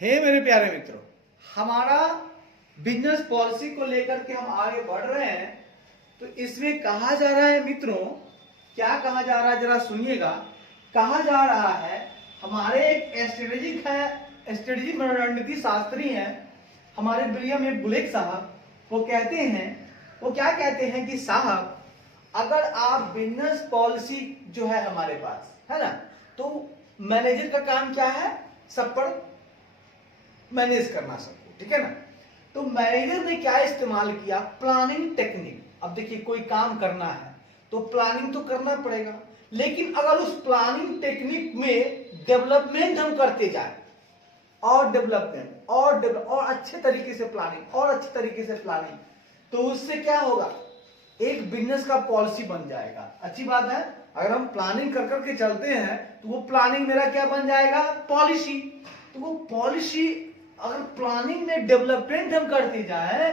हे मेरे प्यारे मित्रों, हमारा बिजनेस पॉलिसी को लेकर के हम आगे बढ़ रहे हैं। तो इसमें कहा जा रहा है मित्रों, क्या कहा जा रहा है जरा सुनिएगा। कहा जा रहा है हमारे एक स्ट्रेटेजी रणनीति शास्त्री हैं हमारे विलियम ए बुलेक साहब। वो क्या कहते हैं कि साहब, अगर आप बिजनेस पॉलिसी जो है हमारे पास है ना, तो मैनेजर का काम क्या है, सब पर मैनेज करना सबको, ठीक है ना। तो मैनेजर ने क्या इस्तेमाल किया, प्लानिंग टेक्निक। अब देखिए कोई काम करना है तो प्लानिंग तो करना पड़ेगा, लेकिन अगर उस प्लानिंग टेक्निक में डेवलपमेंट हम करते जाए और डेवलपमेंट और अच्छे तरीके से प्लानिंग तो उससे क्या होगा, एक बिजनेस का पॉलिसी बन जाएगा। अच्छी बात है, अगर हम प्लानिंग कर करके चलते हैं तो वो प्लानिंग मेरा क्या बन जाएगा, पॉलिसी। तो वो पॉलिसी अगर प्लानिंग में डेवलपमेंट हम करते जाए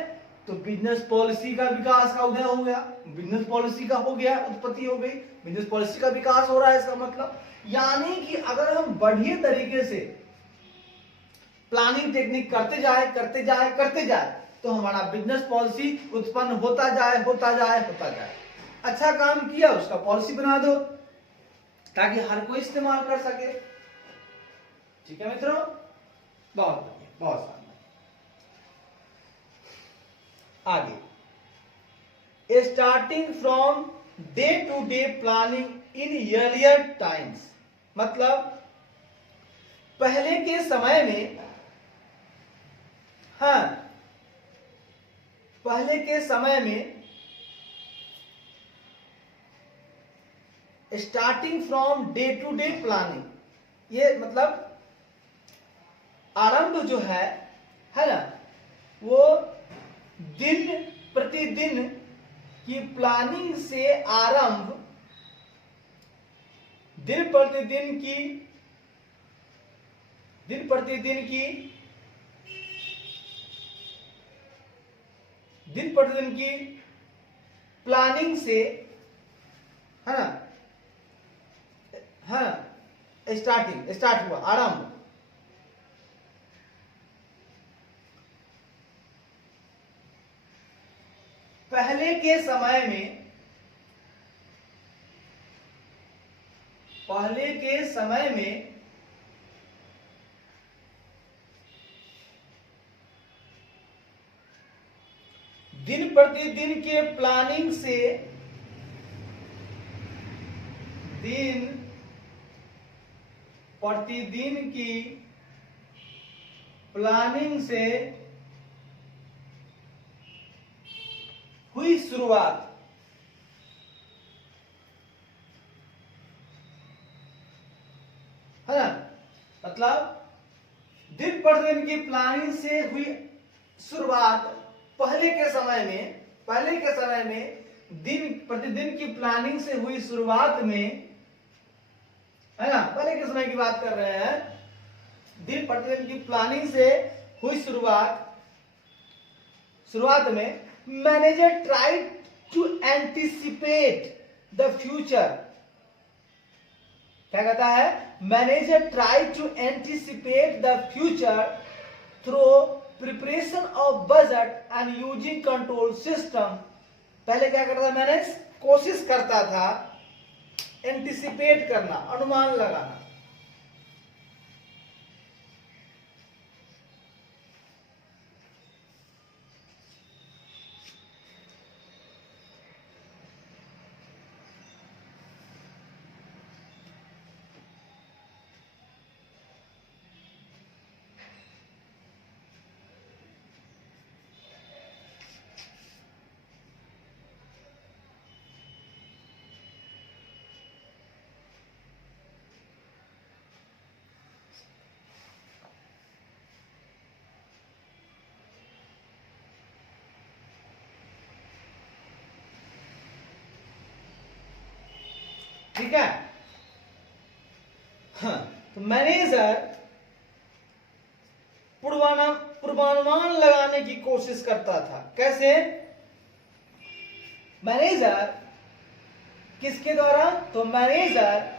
तो बिजनेस पॉलिसी का विकास का उदय हो गया, बिजनेस पॉलिसी का हो गया, उत्पत्ति हो गई, बिजनेस पॉलिसी का विकास हो रहा है। इसका मतलब यानी कि अगर हम बढ़िया तरीके से प्लानिंग टेक्निक करते जाए तो हमारा बिजनेस पॉलिसी उत्पन्न होता जाए। अच्छा काम किया, उसका पॉलिसी बना दो ताकि हर कोई इस्तेमाल कर सके। ठीक है मित्रों, बहुत शानदार। आगे, starting from day to day planning in earlier times, मतलब पहले के समय में, पहले के समय में starting from day to day planning, ये मतलब आरंभ जो है ना, वो दिन प्रतिदिन की प्लानिंग से आरंभ दिन प्रतिदिन की प्लानिंग से है ना, स्टार्ट हुआ, आरंभ। पहले के समय में दिन प्रतिदिन के प्लानिंग से हुई शुरुआत, है ना। मतलब दिन प्रतिदिन की प्लानिंग से हुई शुरुआत पहले के समय में दिन प्रतिदिन की प्लानिंग से हुई शुरुआत में, है ना, पहले के समय की बात कर रहे हैं। दिन प्रतिदिन की प्लानिंग से हुई शुरुआत में manager tried to anticipate the future. क्या कहता है, manager tried to anticipate the future through preparation of budget and using control system. पहले क्या करता था, मैनेज कोशिश करता था एंटीसिपेट करना, अनुमान लगाना। ठीक है, तो मैनेजर पूर्वानुमान लगाने की कोशिश करता था। कैसे, मैनेजर किसके द्वारा, तो मैनेजर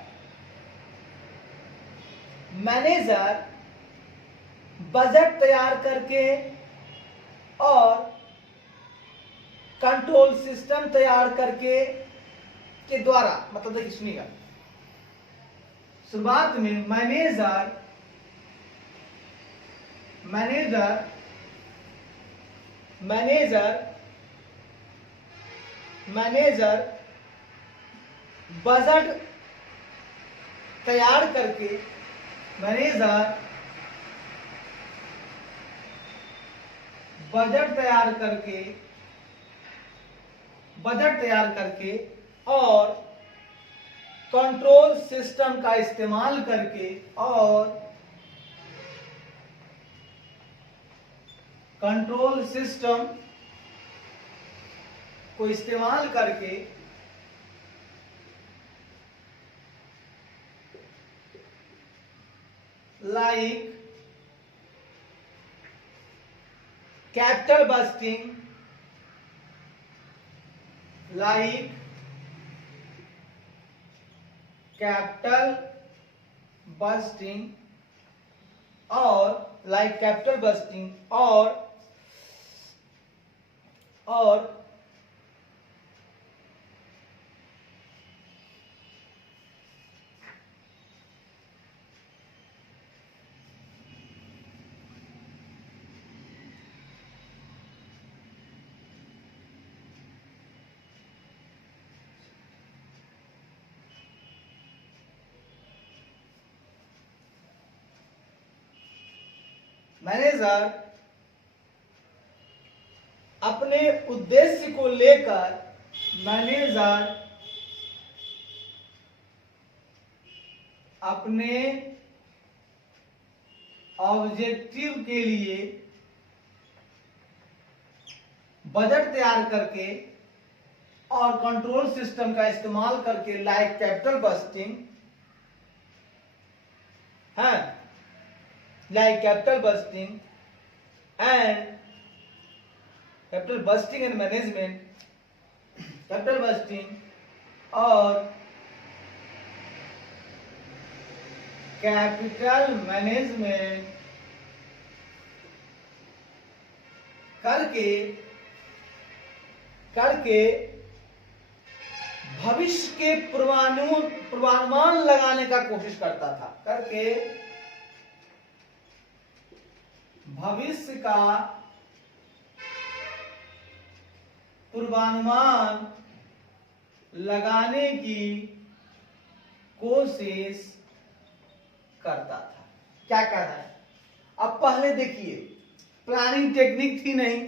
बजट तैयार करके और कंट्रोल सिस्टम तैयार करके के द्वारा, मतलब देखिए सुनिएगा, शुरुआत में मैनेजर बजट तैयार करके बजट तैयार करके और कंट्रोल सिस्टम का इस्तेमाल करके कंट्रोल सिस्टम को इस्तेमाल करके लाइक कैपिटल बस्टिंग और मैनेजर अपने उद्देश्य को लेकर अपने ऑब्जेक्टिव के लिए बजट तैयार करके और कंट्रोल सिस्टम का इस्तेमाल करके like capital budgeting and management, capital budgeting और कैपिटल मैनेजमेंट करके भविष्य के पूर्वानुमान लगाने का कोशिश करता था, भविष्य का पूर्वानुमान लगाने की कोशिश करता था। क्या कहना है? अब पहले देखिए, प्लानिंग टेक्निक थी नहीं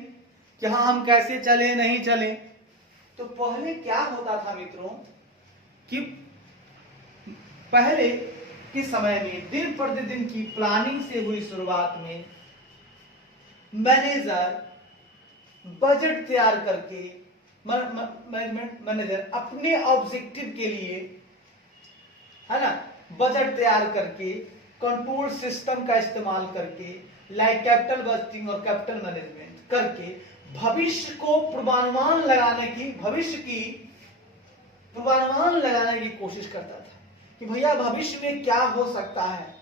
कि हाँ हम कैसे चले नहीं चले। तो पहले क्या होता था मित्रों कि पहले के समय में दिन प्रतिदिन की प्लानिंग से हुई शुरुआत में मैनेजर बजट तैयार करके मैनेजर अपने ऑब्जेक्टिव के लिए, है ना, बजट तैयार करके कंट्रोल सिस्टम का इस्तेमाल करके लाइक कैपिटल बस्टिंग और कैपिटल मैनेजमेंट करके भविष्य को पूर्वानुमान लगाने की कोशिश करता था कि भैया भविष्य में क्या हो सकता है,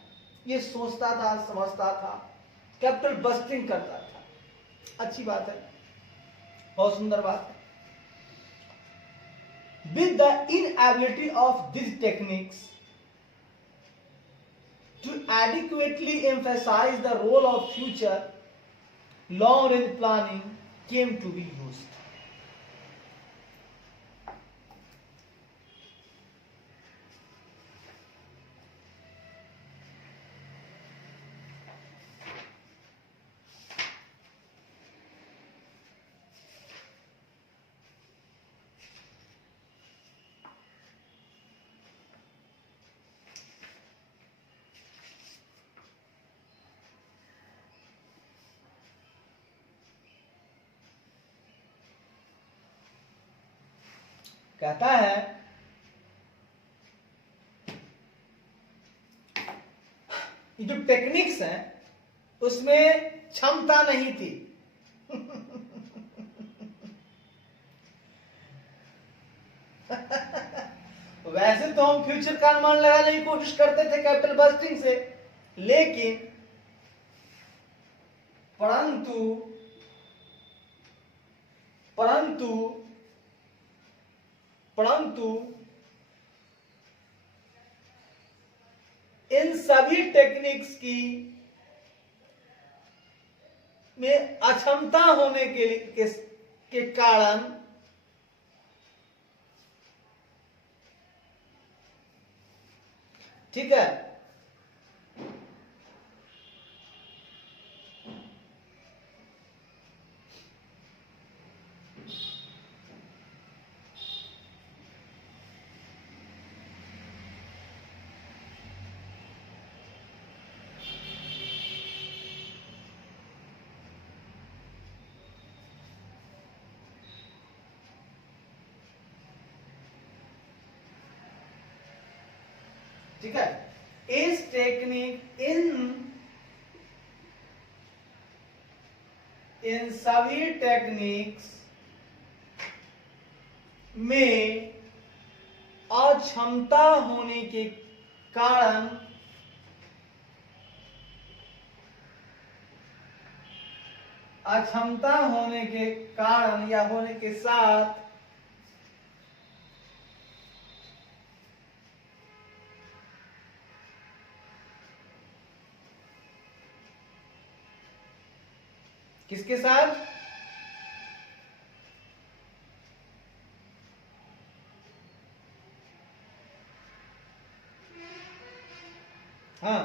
ये सोचता था, समझता था, कैपिटल बस्टिंग करता था। अच्छी बात है, बहुत सुंदर बात है। With the inability of these techniques to adequately emphasize the role of future long-range planning came to be used. कहता है ये जो टेक्निक्स हैं उसमें क्षमता नहीं थी। वैसे तो हम फ्यूचर का अनुमान लगाने की कोशिश करते थे कैपिटल बस्टिंग से, लेकिन परंतु परंतु परंतु इन सभी टेक्निक्स की में अक्षमता होने के कारण ठीक है, ठीक है, इस टेक्निक इन सभी टेक्निक्स में अक्षमता होने के कारण अक्षमता होने के कारण या होने के साथ किसके साथ? हाँ,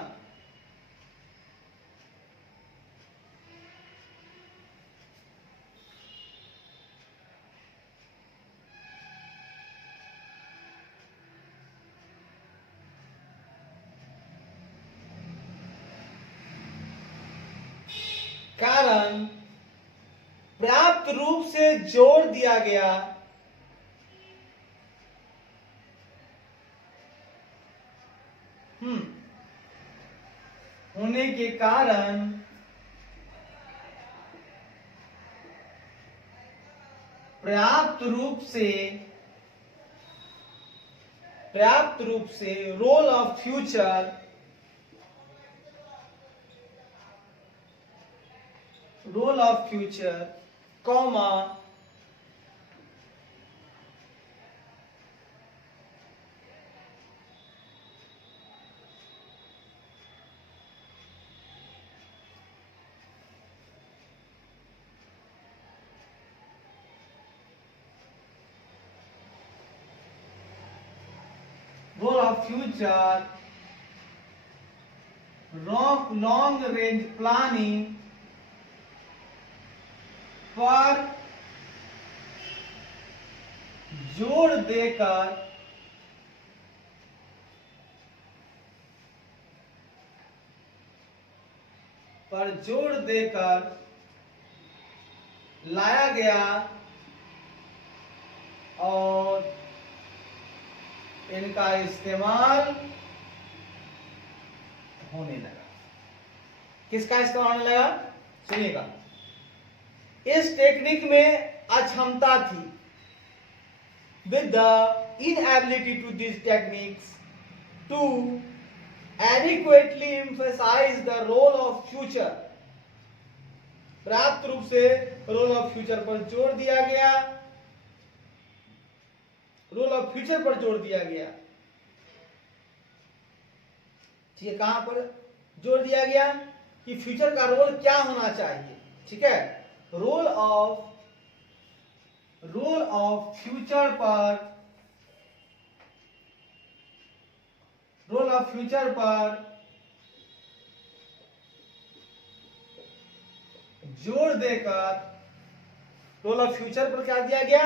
कारण पर्याप्त रूप से जोड़ दिया गया होने के कारण पर्याप्त रूप से role of future comma role of future long range planning पर जोर देकर लाया गया और इनका इस्तेमाल होने लगा। किसका इस्तेमाल होने लगा? सुनिएगा, इस टेक्निक में अक्षमता थी। with the inability to these techniques to adequately emphasize the role of future, पर्याप्त रूप से रोल ऑफ फ्यूचर पर जोर दिया गया, रोल ऑफ फ्यूचर पर जोर दिया गया। ठीक है, कहां पर जोर दिया गया कि फ्यूचर का रोल क्या होना चाहिए। ठीक है, रोल ऑफ फ्यूचर पर जोर देकर, रोल ऑफ फ्यूचर पर क्या दिया गया?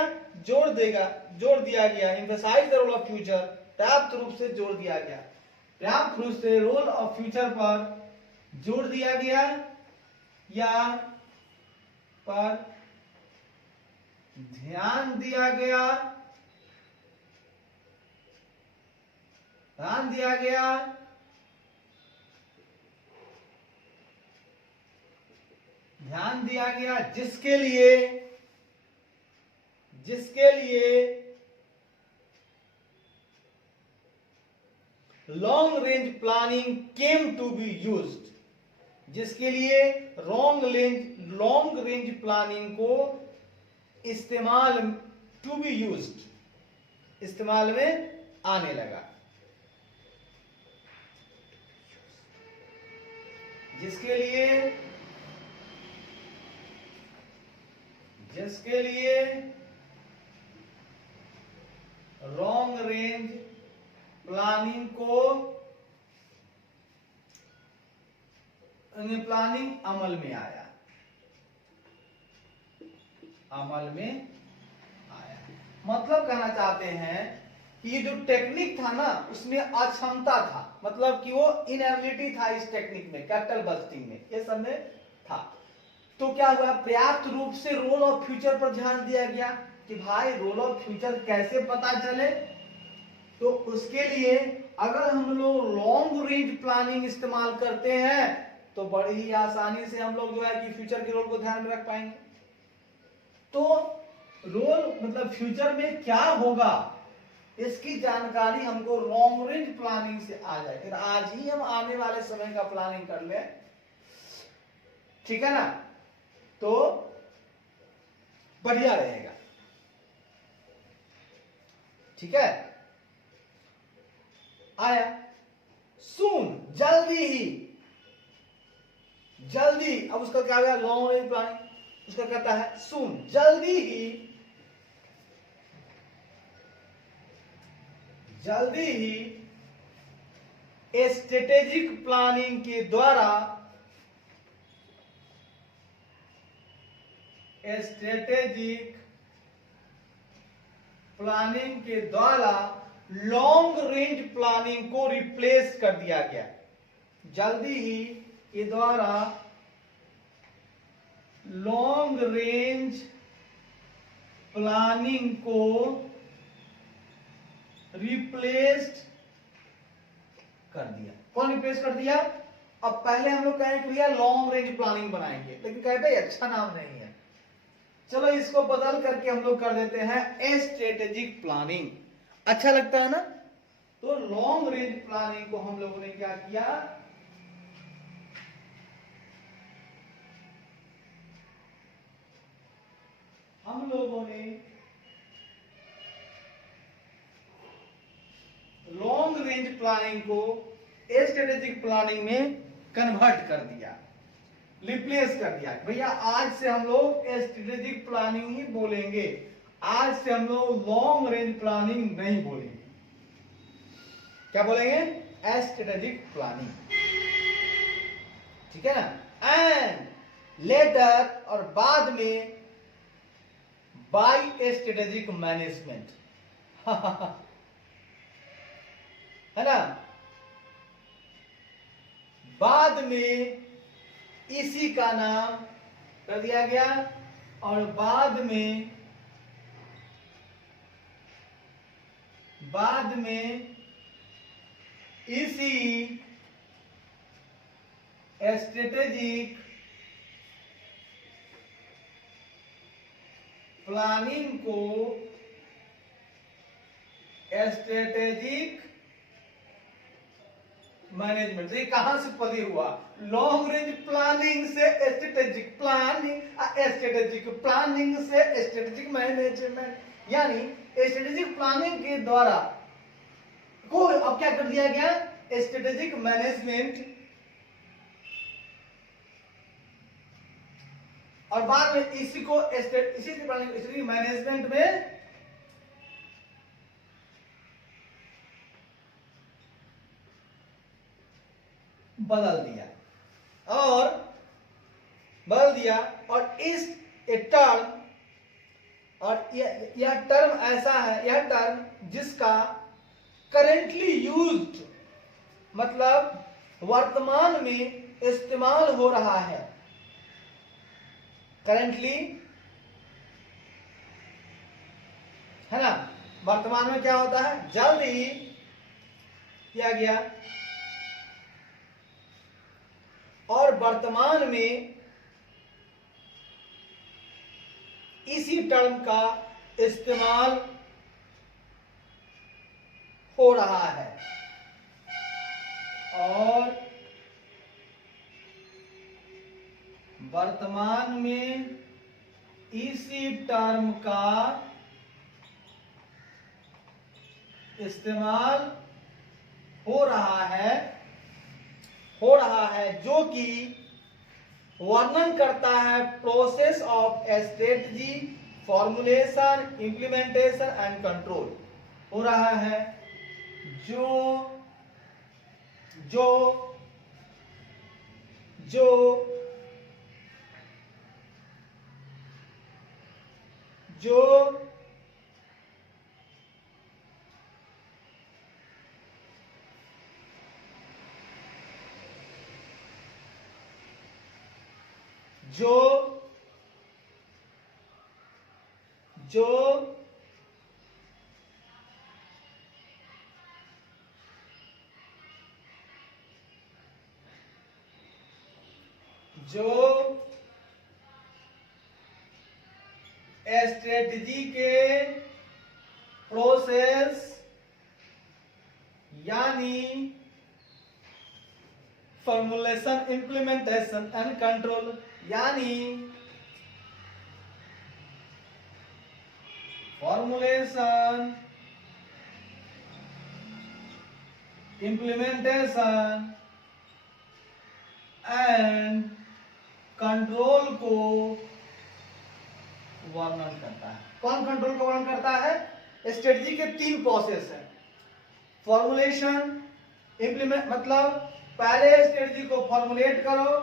जोर दिया गया। Emphasize the role of future, पर्याप्त रूप से जोर दिया गया। पर्याप्त रूप से रोल ऑफ फ्यूचर पर जोर दिया गया या पर ध्यान दिया गया, जिसके लिए long range planning came to be used, जिसके लिए लॉन्ग रेंज प्लानिंग को इस्तेमाल टू बी यूज्ड, इस्तेमाल में आने लगा, जिसके लिए लॉन्ग रेंज प्लानिंग को अमल में आया, मतलब कहना चाहते हैं कि ये जो टेक्निक था ना उसमें अक्षमता था, मतलब कि वो इनएबिलिटी था इस टेक्निक में, कैपिटल बस्टिंग में, ये सब में था। तो क्या हुआ, पर्याप्त रूप से रोल ऑफ फ्यूचर पर ध्यान दिया गया कि भाई रोल ऑफ फ्यूचर कैसे पता चले। तो उसके लिए अगर हम लोग लॉन्ग रेंज प्लानिंग इस्तेमाल करते हैं तो बड़ी ही आसानी से हम लोग जो है कि फ्यूचर के रोल को ध्यान में रख पाएंगे। तो रोल मतलब फ्यूचर में क्या होगा इसकी जानकारी हमको लॉन्ग रेंज प्लानिंग से आ जाए, फिर आज ही हम आने वाले समय का प्लानिंग कर ले, ठीक है ना, तो बढ़िया रहेगा, ठीक है। आया सून, जल्दी, अब उसका क्या हुआ, लॉन्ग रेंज प्लानिंग, उसका कहता है सून, जल्दी ही स्ट्रेटेजिक प्लानिंग के द्वारा लॉन्ग रेंज प्लानिंग को रिप्लेस कर दिया गया। जल्दी ही के द्वारा लॉन्ग रेंज प्लानिंग को रिप्लेस्ड कर दिया। कौन रिप्लेस कर दिया? अब पहले हम लोग कहें भैया लॉन्ग रेंज प्लानिंग बनाएंगे, लेकिन कहे भाई अच्छा नाम नहीं है, चलो इसको बदल करके हम लोग कर देते हैं स्ट्रेटेजिक प्लानिंग। अच्छा लगता है ना? तो लॉन्ग रेंज प्लानिंग को हम लोगों ने क्या किया, हम लोगों ने लॉन्ग रेंज प्लानिंग को स्ट्रेटेजिक प्लानिंग में कन्वर्ट कर दिया, रिप्लेस कर दिया। भैया आज से हम लोग स्ट्रेटेजिक प्लानिंग ही बोलेंगे, आज से हम लोग लॉन्ग रेंज प्लानिंग नहीं बोलेंगे। क्या बोलेंगे? स्ट्रेटेजिक प्लानिंग, ठीक है ना। एंड लेटर, और बाद में बाय स्ट्रेटेजिक मैनेजमेंट है ना, बाद में इसी का नाम कर दिया गया, और बाद में इसी स्ट्रेटेजिक प्लानिंग को स्ट्रेटेजिक मैनेजमेंट, ये कहां से उत्पत्ति हुआ? लॉन्ग रेंज प्लानिंग से स्ट्रेटेजिक प्लानिंग, स्ट्रेटेजिक प्लानिंग से स्ट्रेटेजिक मैनेजमेंट, यानी स्ट्रेटेजिक प्लानिंग के द्वारा को अब क्या कर दिया गया? स्ट्रेटेजिक मैनेजमेंट, और बाद में इसी को इसी स्ट्रेटेजिक मैनेजमेंट में बदल दिया, और इस टर्म, और यह टर्म ऐसा है, यह टर्म जिसका करेंटली यूज्ड मतलब वर्तमान में इस्तेमाल हो रहा है, करेंटली है ना, वर्तमान में क्या होता है? जल्द ही किया गया, और वर्तमान में इसी टर्म का इस्तेमाल हो रहा है, और वर्तमान में इसी टर्म का इस्तेमाल हो रहा है जो कि वर्णन करता है process of strategy, formulation, implementation and control. हो रहा है जो जो जो जो जो जो जो स्ट्रेटजी के प्रोसेस यानी फॉर्मुलेशन, इंप्लीमेंटेशन एंड कंट्रोल, यानी फॉर्मुलेशन, इंप्लीमेंटेशन एंड कंट्रोल को वर्णन करता है। कौन कंट्रोल को वर्णन करता है? स्ट्रेटजी के 3 प्रोसेस हैं। फॉर्मुलेशन, इंप्लीमेंट, मतलब पहले स्ट्रेटजी को फॉर्मुलेट करो,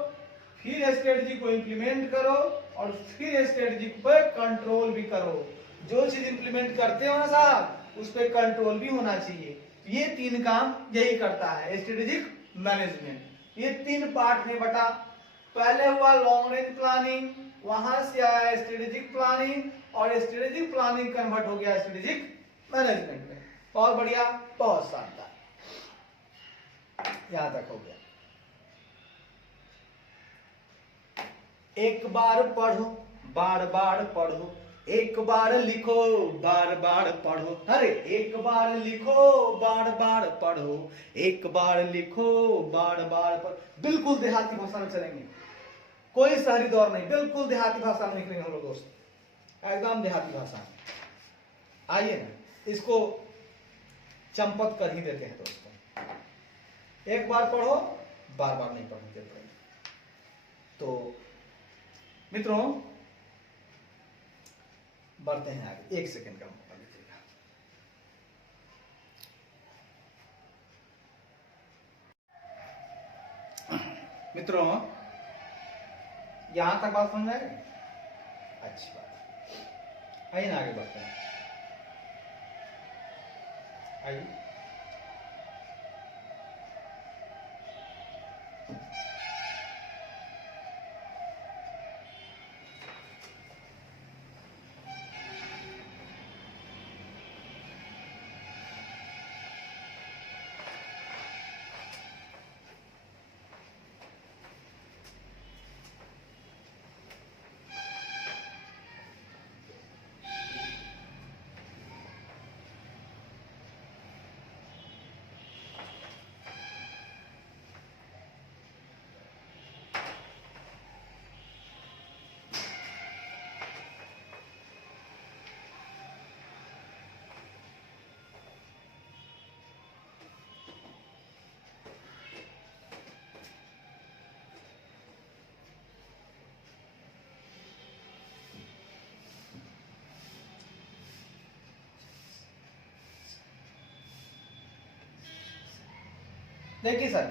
फिर स्ट्रेटजी को इंप्लीमेंट करो और फिर स्ट्रेटजी पे कंट्रोल भी करो। जो चीज इंप्लीमेंट करते हो ना साहब, उस पर कंट्रोल भी होना चाहिए। ये 3 काम यही करता है स्ट्रेटेजिक मैनेजमेंट। ये 3 पार्ट में बटा। पहले हुआ लॉन्ग रेंज प्लानिंग, वहां से आया स्ट्रेटेजिक प्लानिंग और स्ट्रेटेजिक प्लानिंग कन्वर्ट हो गया स्ट्रेटेजिक मैनेजमेंट में। बहुत बढ़िया, बहुत शानदार, यहां तक हो गया। एक बार पढ़ो, बार बार पढ़ो, एक बार लिखो, बार बार पढ़ो। अरे एक बार लिखो, बार बार पढ़ो, एक बार लिखो, बार बार पढ़ो। बिल्कुल देहाती भाषा में चलेंगे, कोई शहरी दौर नहीं, बिल्कुल देहाती भाषा में लिखेंगे हम लोग दोस्त, एकदम देहाती भाषा। आइए ना, इसको चंपत कर ही देते हैं दोस्तों। एक बार पढ़ो, बार बार नहीं पढ़ते। तो मित्रों बढ़ते हैं आगे, 1 सेकंड का मौका लीजिएगा। मित्रों यहां तक बात समझ में आ गई? अच्छी बात, आइए ना आगे बढ़ते हैं। आइए, देखिए सर,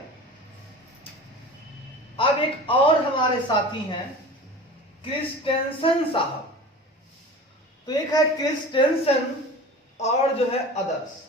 अब एक और हमारे साथी हैं क्रिस्टेंसन साहब। तो एक है क्रिस्टेंसन और जो है अदर्स।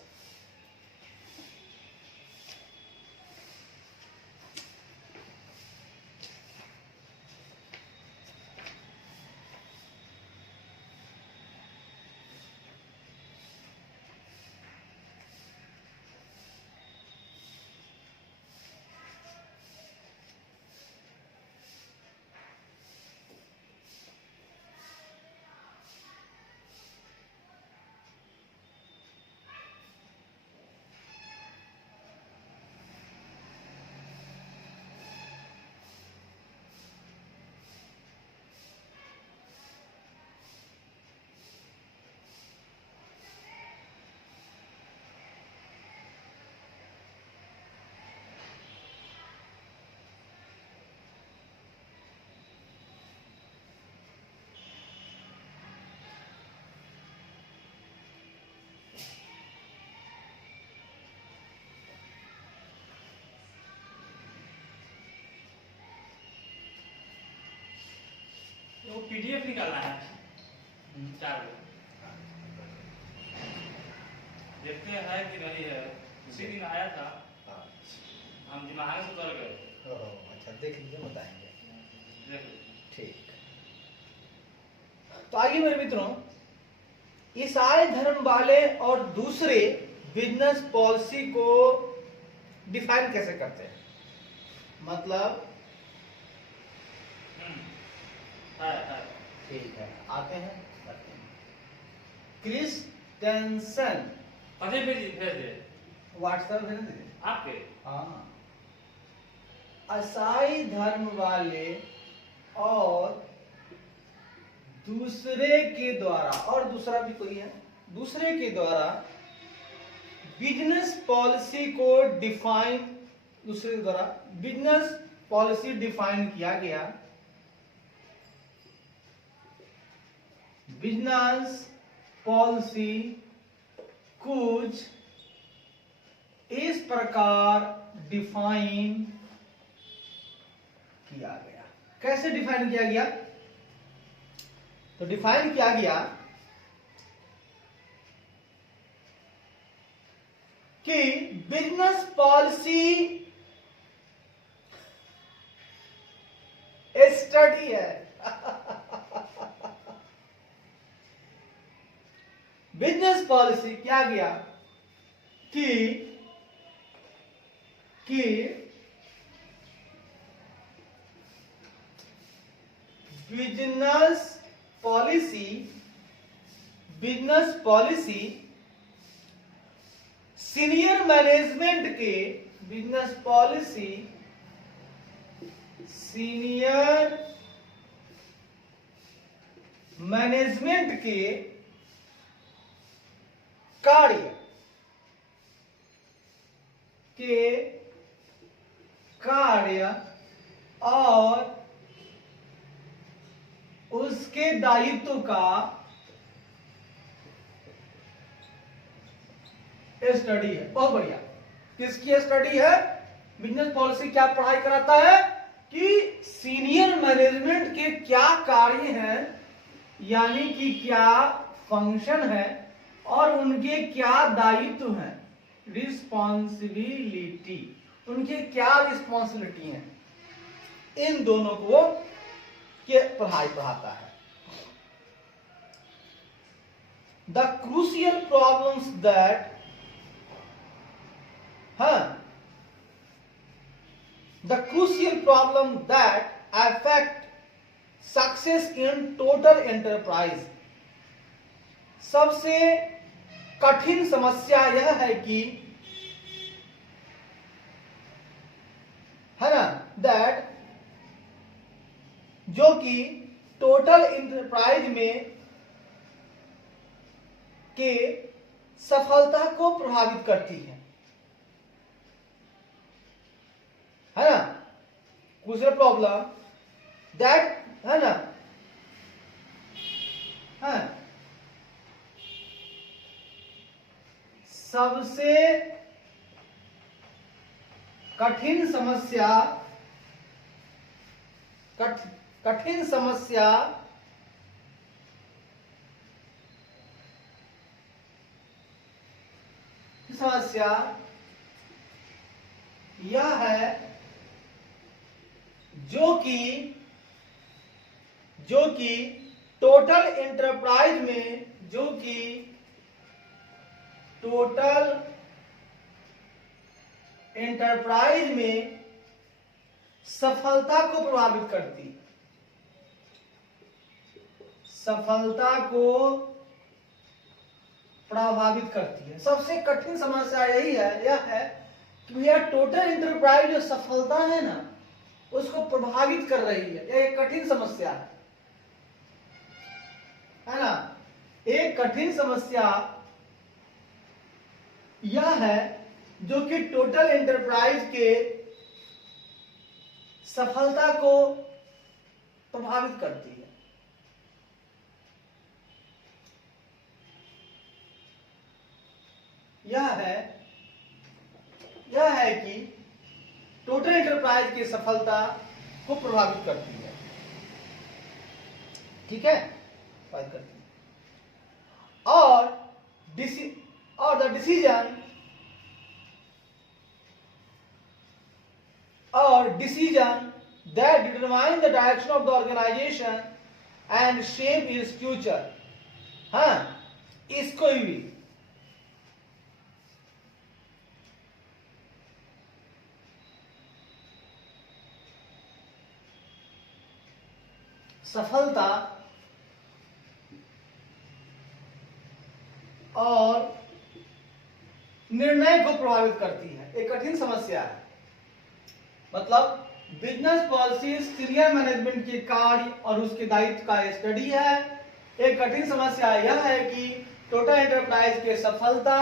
वो पीडीएफ निकालना है 4 गो। देखते हैं कि नहीं है। उसी दिन आया था, हम दिमाग से उतर गए। अच्छा, देख लीजिए, बताएंगे। देख लो। ठीक, तो आगे मेरे मित्रों, ईसाई धर्म वाले और दूसरे बिजनेस पॉलिसी को डिफाइन कैसे करते हैं, मतलब है। ठीक है, आते हैं करते हैं। क्रिस्टेंसन पते भेज दे व्हाट्सएप भेज दे आपके। हाँ, ईसाई धर्म वाले और दूसरे के द्वारा, और दूसरा भी कोई है, दूसरे के द्वारा बिजनेस पॉलिसी को डिफाइन, दूसरे के द्वारा बिजनेस पॉलिसी डिफाइन किया गया। बिजनेस पॉलिसी कुछ इस प्रकार डिफाइन किया गया। कैसे डिफाइन किया गया? तो डिफाइन किया गया कि बिजनेस पॉलिसी स्टडी है। बिजनेस पॉलिसी क्या गया कि बिजनेस पॉलिसी सीनियर मैनेजमेंट के, बिजनेस पॉलिसी सीनियर मैनेजमेंट के कार्य और उसके दायित्व का स्टडी है। बहुत बढ़िया। किसकी स्टडी है? बिजनेस पॉलिसी क्या पढ़ाई कराता है कि सीनियर मैनेजमेंट के क्या कार्य हैं, यानी कि क्या फंक्शन है और उनके क्या दायित्व हैं, रिस्पॉन्सिबिलिटी, उनके क्या रिस्पॉन्सिबिलिटी हैं, इन दोनों को के पढ़ाई पढ़ाता है। The crucial problems that the crucial problem that affect success in total enterprise, सबसे कठिन समस्या यह है कि, है ना, दैट, जो कि टोटल इंटरप्राइज में के सफलता को प्रभावित करती है ना। दूसरा प्रॉब्लम दैट, है ना, है सबसे कठिन समस्या, कठिन समस्या यह है जो कि टोटल एंटरप्राइज में, जो कि टोटल एंटरप्राइज में सफलता को प्रभावित करती, सफलता को प्रभावित करती है। सबसे कठिन समस्या यही है, यह है कि भैया टोटल एंटरप्राइज जो सफलता है ना, उसको प्रभावित कर रही है। यह एक कठिन समस्या है ना। एक कठिन समस्या यह है जो कि टोटल एंटरप्राइज के सफलता को प्रभावित करती है। यह है कि टोटल एंटरप्राइज की सफलता को प्रभावित करती है। ठीक है, प्रभावित करती है। और the decision that determine the direction of the organization and shape its future। हाँ, इसको भी सफलता और निर्णय को प्रभावित करती है। एक कठिन समस्या है, मतलब बिजनेस पॉलिसी सीनियर मैनेजमेंट के कार्य और उसके दायित्व का स्टडी है। एक कठिन समस्या यह है कि टोटल एंटरप्राइज के सफलता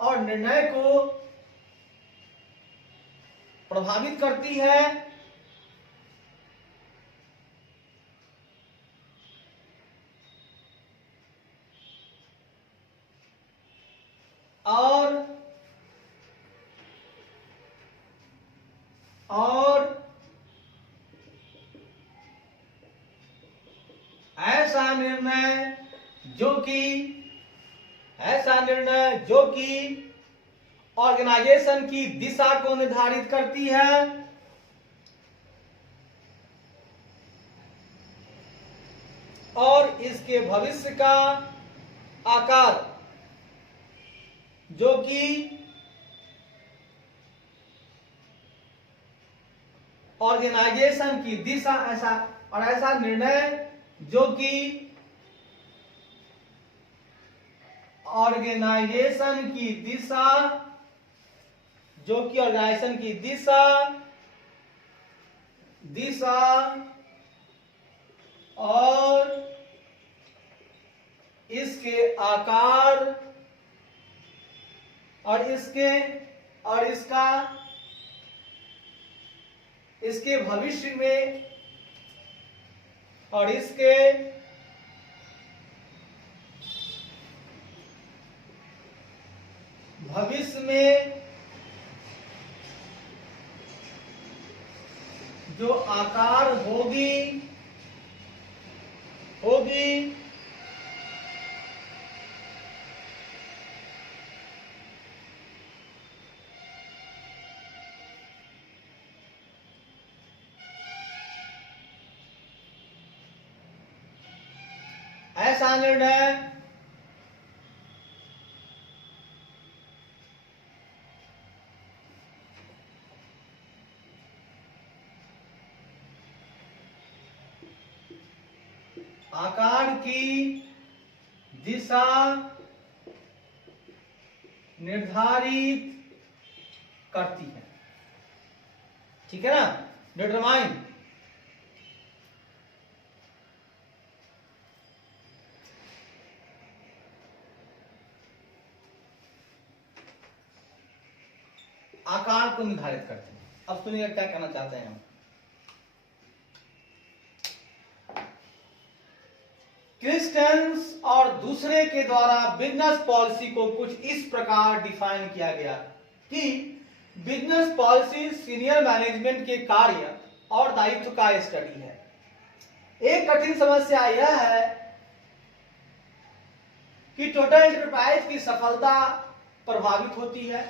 और निर्णय को प्रभावित करती है। और ऐसा निर्णय जो कि ऑर्गेनाइजेशन की दिशा को निर्धारित करती है और इसके भविष्य का आकार, जो कि ऑर्गेनाइजेशन की दिशा, ऐसा निर्णय जो कि ऑर्गेनाइजेशन की दिशा और इसके आकार और इसके भविष्य में और इसके भविष्य में जो आकार होगी ऐसा निर्णय आकार की दिशा निर्धारित करती है। ठीक है ना, डिटरमाइन। आकार को निर्धारित करते हैं। अब सुनिए क्या कहना चाहते हैं हम। क्रिस्टेंस और दूसरे के द्वारा बिजनेस पॉलिसी को कुछ इस प्रकार डिफाइन किया गया कि बिजनेस पॉलिसी सीनियर मैनेजमेंट के कार्य और दायित्व का स्टडी है। एक कठिन समस्या यह है कि टोटल एंटरप्राइज की सफलता प्रभावित होती है।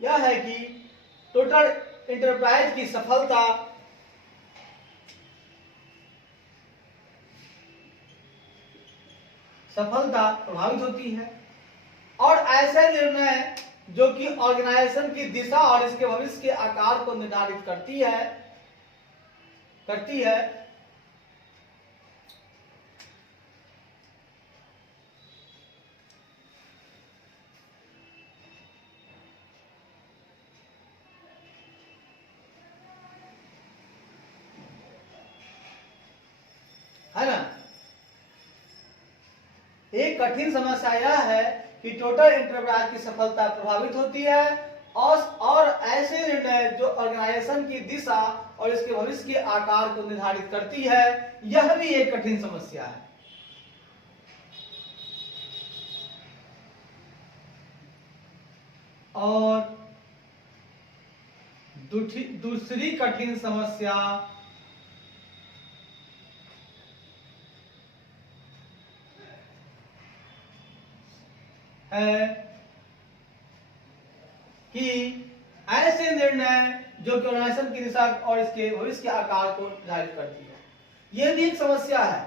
यह है कि टोटल एंटरप्राइज की सफलता प्रभावित होती है और ऐसे निर्णय जो कि ऑर्गेनाइजेशन की दिशा और इसके भविष्य के आकार को निर्धारित करती है है ना। एक कठिन समस्या यह है कि टोटल एंटरप्राइज की सफलता प्रभावित होती है और ऐसे निर्णय जो ऑर्गेनाइजेशन की दिशा और इसके भविष्य के आकार को निर्धारित करती है, यह भी एक कठिन समस्या है। और दूसरी कठिन समस्या है कि ऐसे निर्णय जो कि ऑर्गेनाइजेशन की दिशा और इसके भविष्य के आकार को निर्धारित करती है। यह भी एक समस्या है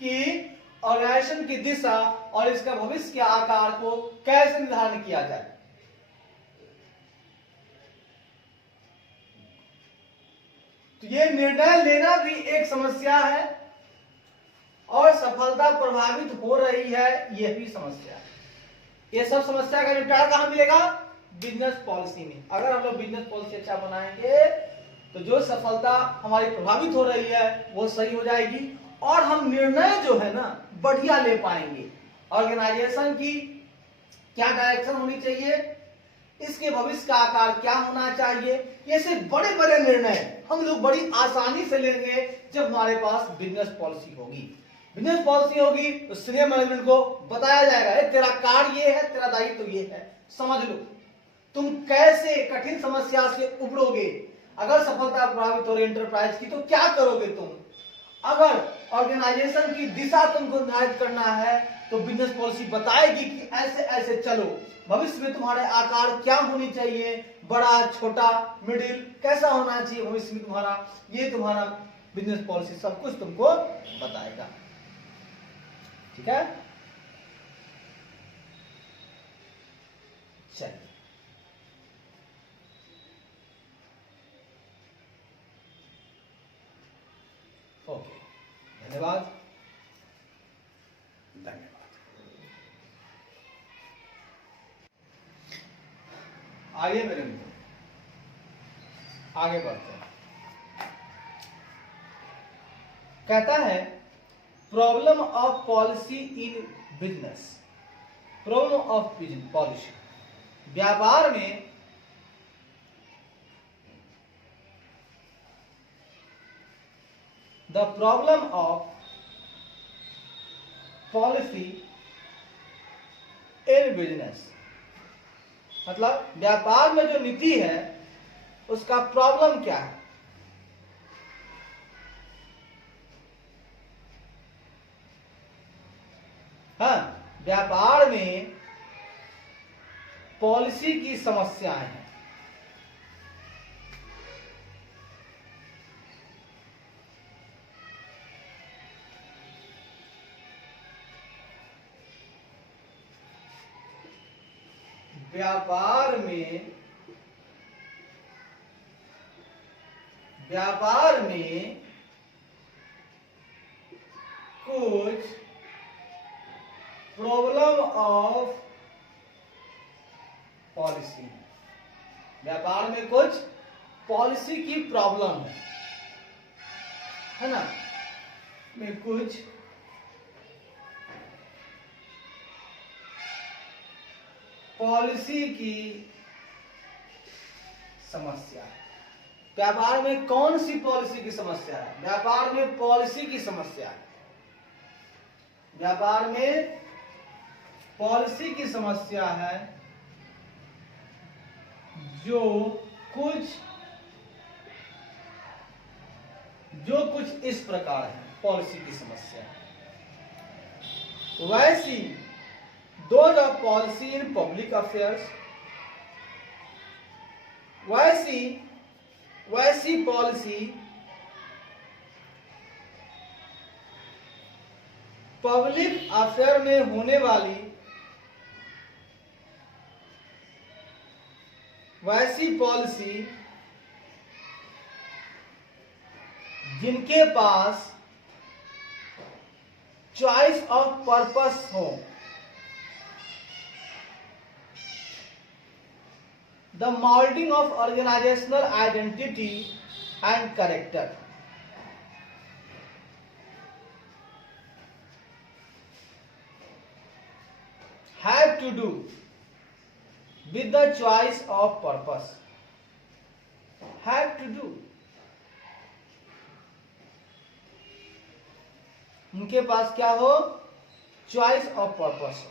कि ऑर्गेनाइजेशन की दिशा और इसका भविष्य के आकार को कैसे निर्धारण किया जाए। तो यह निर्णय लेना भी एक समस्या है और सफलता प्रभावित हो रही है, यह भी समस्या है। यह सब समस्या का निपटारा कहां मिलेगा? बिजनेस पॉलिसी में। अगर हम लोग बिजनेस पॉलिसी अच्छा बनाएंगे तो जो सफलता हमारी प्रभावित हो रही है वो सही हो जाएगी और हम निर्णय जो है ना बढ़िया ले पाएंगे। ऑर्गेनाइजेशन की क्या डायरेक्शन होनी चाहिए, इसके भविष्य का आकार क्या होना चाहिए, ये सिर्फ बड़े बड़े निर्णय हम लोग बड़ी आसानी से लेंगे जब हमारे पास बिजनेस पॉलिसी होगी। बिजनेस पॉलिसी होगी तो सीनियर मैनेजमेंट को बताया जाएगा तेरा कार्य ये है, तेरा दायित्व तो ये है, समझ लो तुम कैसे कठिन समस्या से उबरोगे। अगर सफलता प्रभावित हो रही एंटरप्राइज की तो क्या करोगे तुम। अगर ऑर्गेनाइजेशन की दिशा तुमको निर्धारित करना है तो बिजनेस पॉलिसी बताएगी कि ऐसे ऐसे चलो। भविष्य में तुम्हारे आकार क्या होनी चाहिए, बड़ा, छोटा, मिडिल, कैसा होना चाहिए भविष्य में तुम्हारा, ये तुम्हारा बिजनेस पॉलिसी सब कुछ तुमको बताएगा। ठीक है, चलिए ओके, धन्यवाद धन्यवाद। आइए मेरे मित्र आगे बढ़ते हैं। कहता है problem of policy in business. Problem of policy, व्यापार में the problem of policy in business, मतलब व्यापार में जो नीति है उसका प्रॉब्लम क्या है। हाँ, व्यापार में पॉलिसी की समस्याएं हैं। व्यापार में कुछ प्रॉब्लम ऑफ पॉलिसी, व्यापार में कुछ पॉलिसी की प्रॉब्लम है ना, में कुछ पॉलिसी की समस्या है। व्यापार में कौन सी पॉलिसी की समस्या है? व्यापार में पॉलिसी की समस्या है। व्यापार में पॉलिसी की समस्या है जो कुछ इस प्रकार है। पॉलिसी की समस्या वैसी those of policy in public affairs, वैसी पॉलिसी पब्लिक अफेयर में होने वाली, वैसी पॉलिसी जिनके पास चॉइस ऑफ पर्पस हो, the molding of organizational identity and character, have to do with the choice of purpose, have to do, उनके पास क्या हो? चॉइस ऑफ पर्पस हो।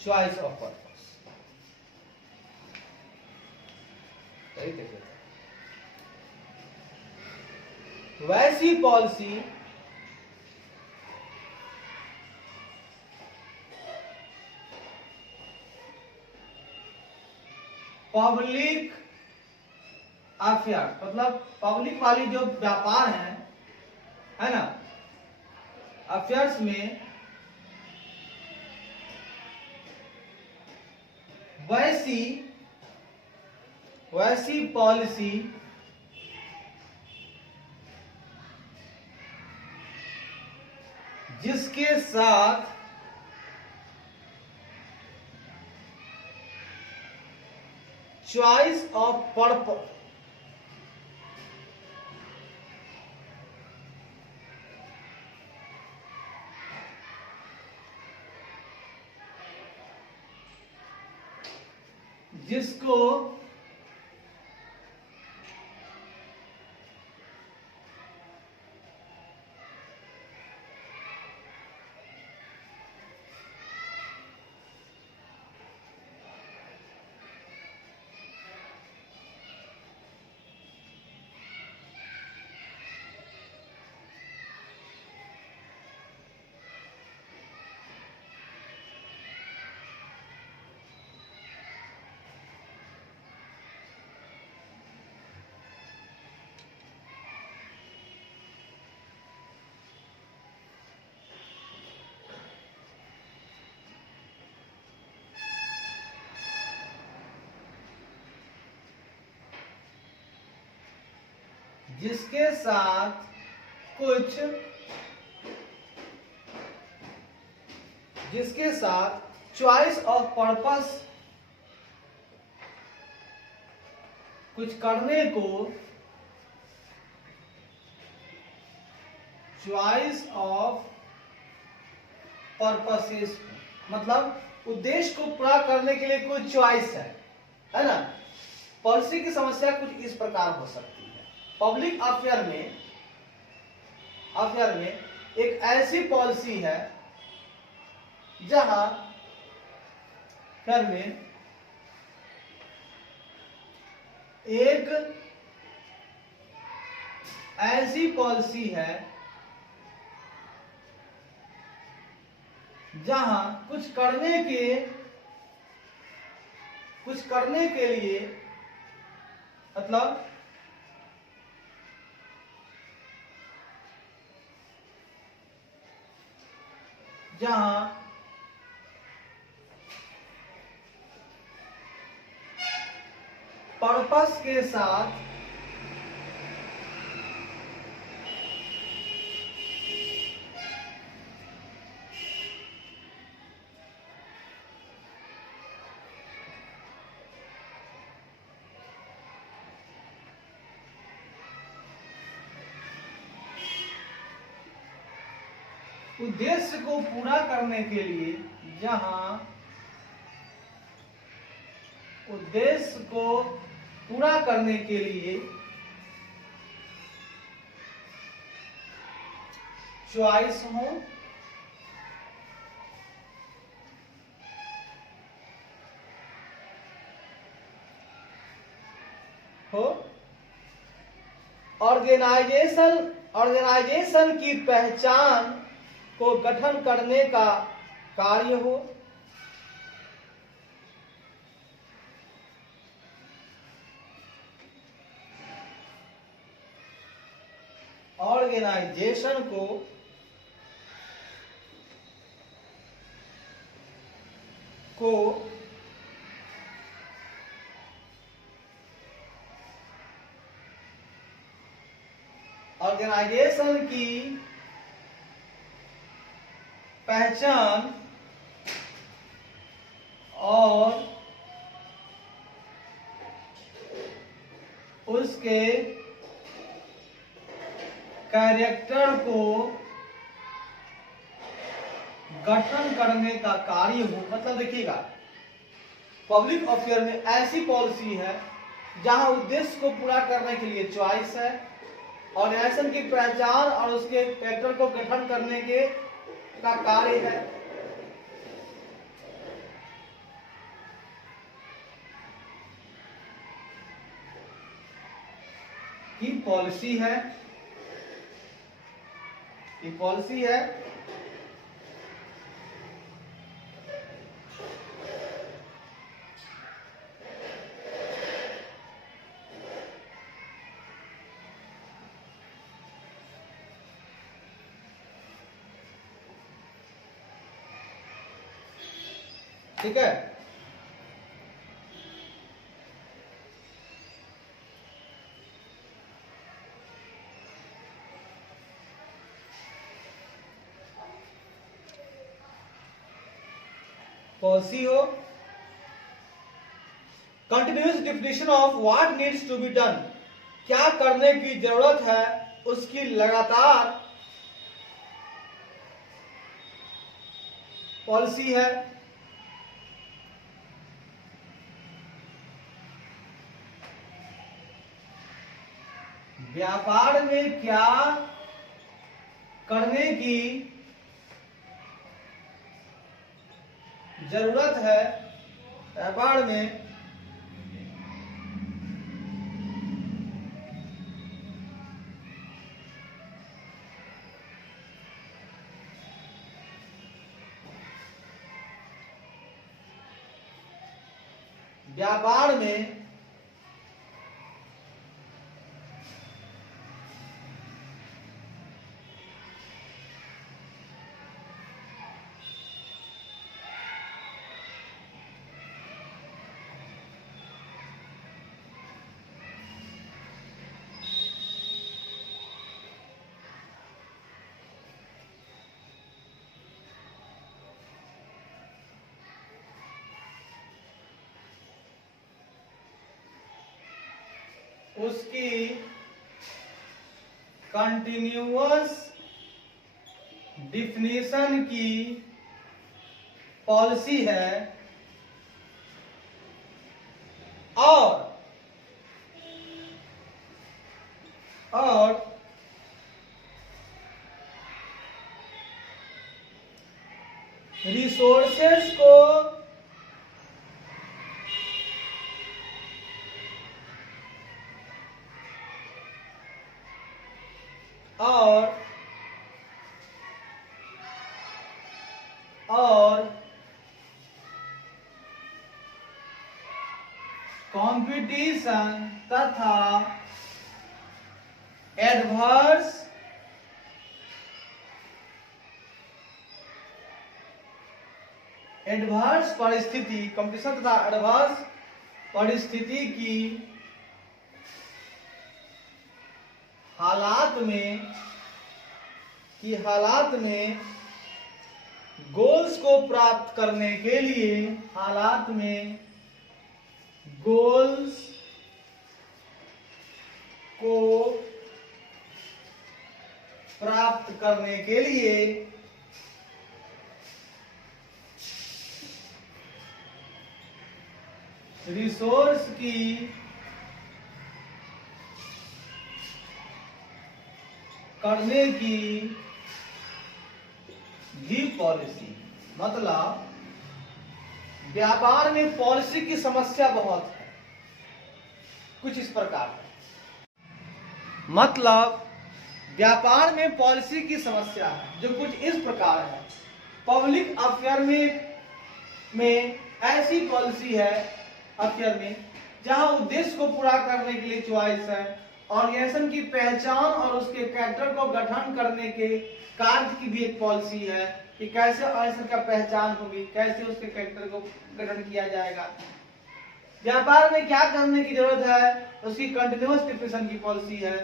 Choice of purpose. वैसी पॉलिसी पब्लिक अफेयर, मतलब public वाली जो व्यापार है ना, अफेयर्स में वैसी पॉलिसी जिसके साथ चॉइस ऑफ पर्पस जिसको जिसके साथ चॉइस ऑफ पर्पस कुछ करने को चॉइस ऑफ पर्पसेस, मतलब उद्देश्य को पूरा करने के लिए कोई चॉइस है ना। पॉलिसी की समस्या कुछ इस प्रकार हो सकती है। पब्लिक अफेयर में एक ऐसी पॉलिसी है जहां अफेयर में एक ऐसी पॉलिसी है जहां कुछ करने के लिए मतलब जहां पर्पस के साथ उद्देश्य को पूरा करने के लिए, जहां उद्देश्य को पूरा करने के लिए चॉइस हो ऑर्गेनाइजेशन की पहचान को गठन करने का कार्य हो, ऑर्गेनाइजेशन को ऑर्गेनाइजेशन की पहचान और उसके कैरेक्टर को गठन करने का कार्य हो। मतलब देखिएगा, पब्लिक अफेयर में ऐसी पॉलिसी है जहां उद्देश्य को पूरा करने के लिए चॉइस है, ऑर्गेनाइजेशन की पहचान और उसके कैरेक्टर को गठन करने के का कार्य है, पॉलिसी है, ये पॉलिसी है। ठीक है, पॉलिसी हो। Continuous definition of what needs to be done, क्या करने की जरूरत है उसकी लगातार पॉलिसी है। व्यापार में क्या करने की जरूरत है, व्यापार में व्यापार में उसकी कंटिन्यूअस डिफिनीशन की पॉलिसी है और रिसोर्सेस को और कंपटीशन तथा एडवर्स परिस्थिति, कंपटीशन तथा एडवर्स परिस्थिति की हालात में गोल्स को प्राप्त करने के लिए, हालात में गोल्स को प्राप्त करने के लिए रिसोर्स की करने की भी पॉलिसी। मतलब व्यापार में पॉलिसी की समस्या बहुत है, कुछ इस प्रकार है। मतलब व्यापार में पॉलिसी की समस्या है जो कुछ इस प्रकार है। पब्लिक अफेयर में ऐसी पॉलिसी है, अफेयर में जहां उद्देश्य को पूरा करने के लिए चॉइस है, ऑर्गेनाइजेशन की पहचान और उसके कैरेक्टर को गठन करने के कार्य की भी एक पॉलिसी है कि कैसे ऑर्गेनाइजेशन का पहचान होगी, कैसे उसके कैरेक्टर को गठन किया जाएगा। व्यापार में क्या करने की जरूरत है उसकी कंटिन्यूअस डिफिनेशन की पॉलिसी है।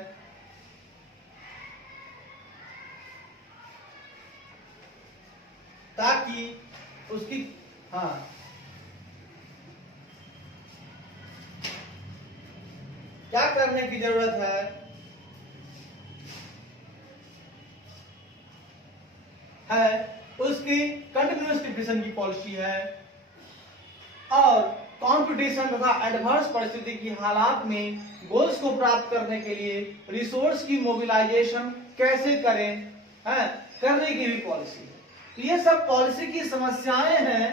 ताकि उसकी क्या करने की जरूरत है उसकी कंटिन्यूअस डिफिनेशन की पॉलिसी है और कंपटीशन तथा एडवर्स परिस्थिति की हालात में गोल्स को प्राप्त करने के लिए रिसोर्स की मोबिलाइजेशन कैसे करें, करने की भी पॉलिसी है। तो ये सब पॉलिसी की समस्याएं हैं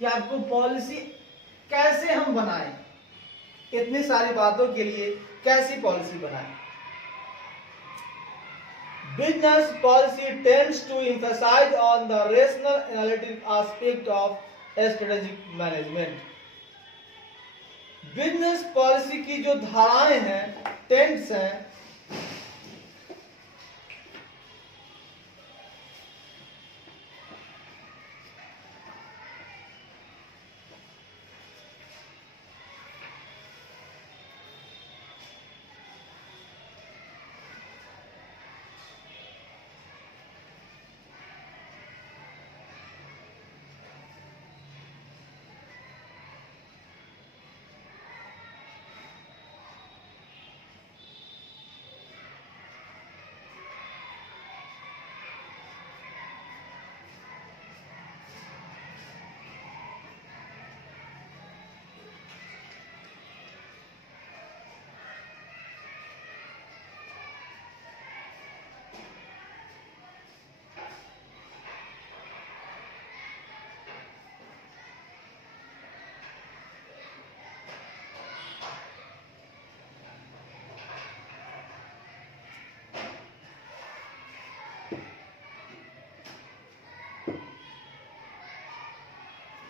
कि आपको पॉलिसी कैसे हम बनाएं। इतनी सारी बातों के लिए कैसी पॉलिसी बनाए। Business policy tends to emphasize on the rational analytic aspect of strategic management. Business policy की जो धाराएं हैं, टेंड्स हैं,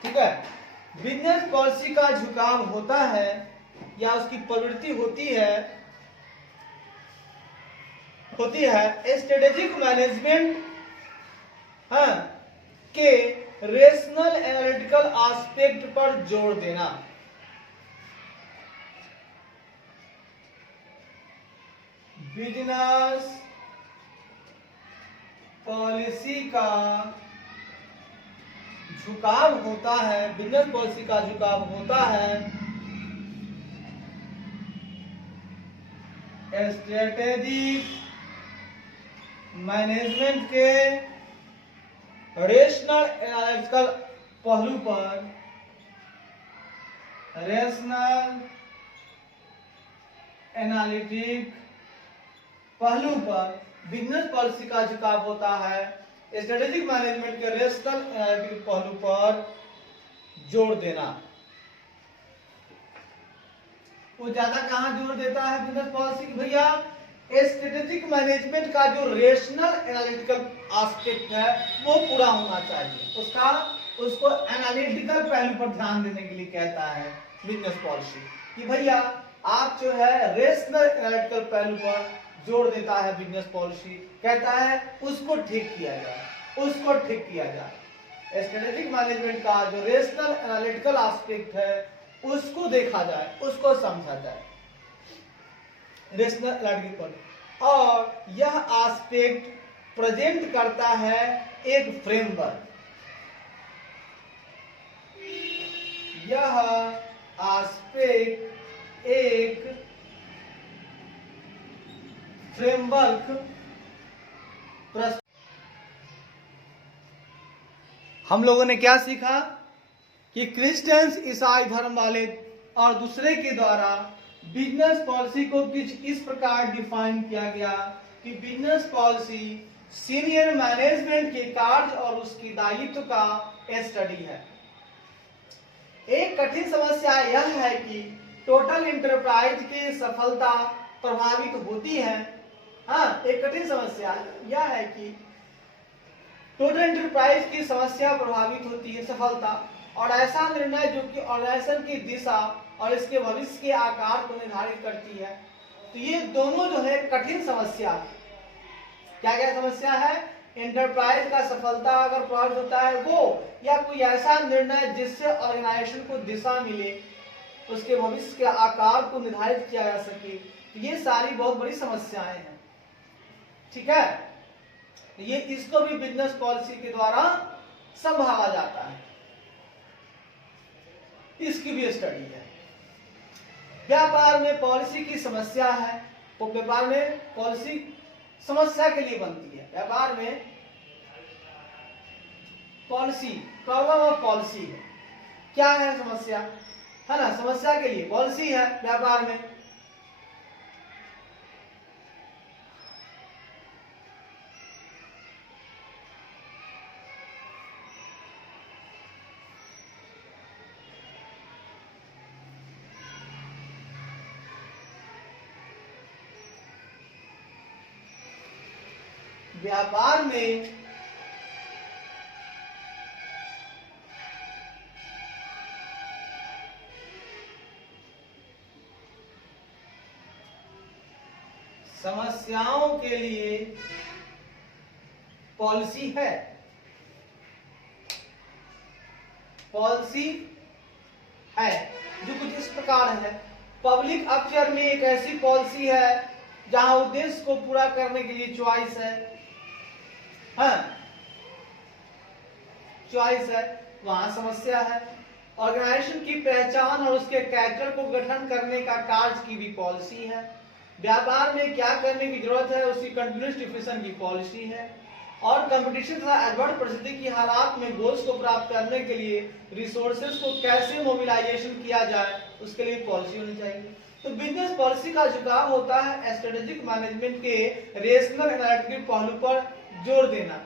ठीक है। बिजनेस पॉलिसी का झुकाव होता है या उसकी प्रवृत्ति होती है स्ट्रेटेजिक मैनेजमेंट के रेशनल एनालिटिकल एस्पेक्ट पर जोर देना। बिजनेस पॉलिसी का झुकाव होता है, बिजनेस पॉलिसी का झुकाव होता है स्ट्रेटेजिक मैनेजमेंट के रेशनल एनालिटिकल पहलू पर, रेशनल एनालिटिक पहलू पर बिजनेस पॉलिसी का झुकाव होता है स्ट्रेटेजिक मैनेजमेंट के रेशनल एनालिटिक पहलू पर जोर देना। वो ज्यादा कहां जोर देता है बिजनेस पॉलिसी की भैया? स्ट्रेटेजिक मैनेजमेंट का जो रेशनल एनालिटिकल एस्पेक्ट है वो पूरा होना चाहिए, उसको एनालिटिकल पहलू पर ध्यान देने के लिए कहता है बिजनेस पॉलिसी कि भैया आप जो है रेशनल एनालिटिकल पहलू पर जोर देता है बिजनेस पॉलिसी, कहता है उसको ठीक किया जाए, स्ट्रेटेजिक मैनेजमेंट का जो रेशनल एनालिटिकल एस्पेक्ट है उसको देखा जाए, उसको समझा जाए, रेशनल एनालिटिकल पहलू। और यह एस्पेक्ट प्रेजेंट करता है एक फ्रेमवर्क, यह एस्पेक्ट एक फ्रेमवर्क हम लोगों ने क्या सीखा कि क्रिश्चियंस ईसाई धर्म वाले और दूसरे के द्वारा बिजनेस पॉलिसी को कुछ इस प्रकार डिफाइन किया गया कि बिजनेस पॉलिसी सीनियर मैनेजमेंट के कार्य और उसकी दायित्व का स्टडी है। एक कठिन समस्या यह है कि टोटल इंटरप्राइज की सफलता प्रभावित होती है। एक कठिन समस्या यह है कि टोटल इंटरप्राइज की समस्या प्रभावित होती है सफलता, और ऐसा निर्णय जो कि ऑर्गेनाइजेशन की दिशा और इसके भविष्य के आकार को निर्धारित करती है। तो ये दोनों जो है कठिन समस्या, क्या क्या समस्या है? इंटरप्राइज का सफलता अगर प्रभावित होता है वो, या कोई ऐसा निर्णय जिससे ऑर्गेनाइजेशन को दिशा मिले, उसके भविष्य के आकार को निर्धारित किया जा सके, तो ये सारी बहुत बड़ी समस्याएं हैं। ठीक है, ये इसको भी बिजनेस पॉलिसी के द्वारा संभाला जाता है, इसकी भी स्टडी है। व्यापार में पॉलिसी की समस्या है, तो व्यापार में पॉलिसी समस्या के लिए बनती है। व्यापार में पॉलिसी, प्रॉब्लम ऑफ पॉलिसी है, क्या है समस्या, है ना? समस्या के लिए पॉलिसी है व्यापार में। व्यापार में समस्याओं के लिए पॉलिसी है। पॉलिसी है जो कुछ इस प्रकार है। पब्लिक अफेयर में एक ऐसी पॉलिसी है जहां उद्देश्य को पूरा करने के लिए चॉइस है, चॉइस है, वहां समस्या है। ऑर्गेनाइजेशन की पहचान और उसके कैरेक्टर को गठन करने का कार्य की भी पॉलिसी है। व्यापार में क्या करने की जरूरत है उसकी कंटिन्यूअस डिफिनेशन की पॉलिसी है। और कंपटीशन तथा एडवर्स परिस्थिति की हालात में गोल्स को प्राप्त करने के लिए रिसोर्सेज को कैसे मोबिलाइजेशन किया जाए उसके लिए पॉलिसी होनी चाहिए। तो बिजनेस पॉलिसी का झुकाव होता है स्ट्रेटेजिक मैनेजमेंट के रेशनल एनालिटिकल पहलू पर जोर देना।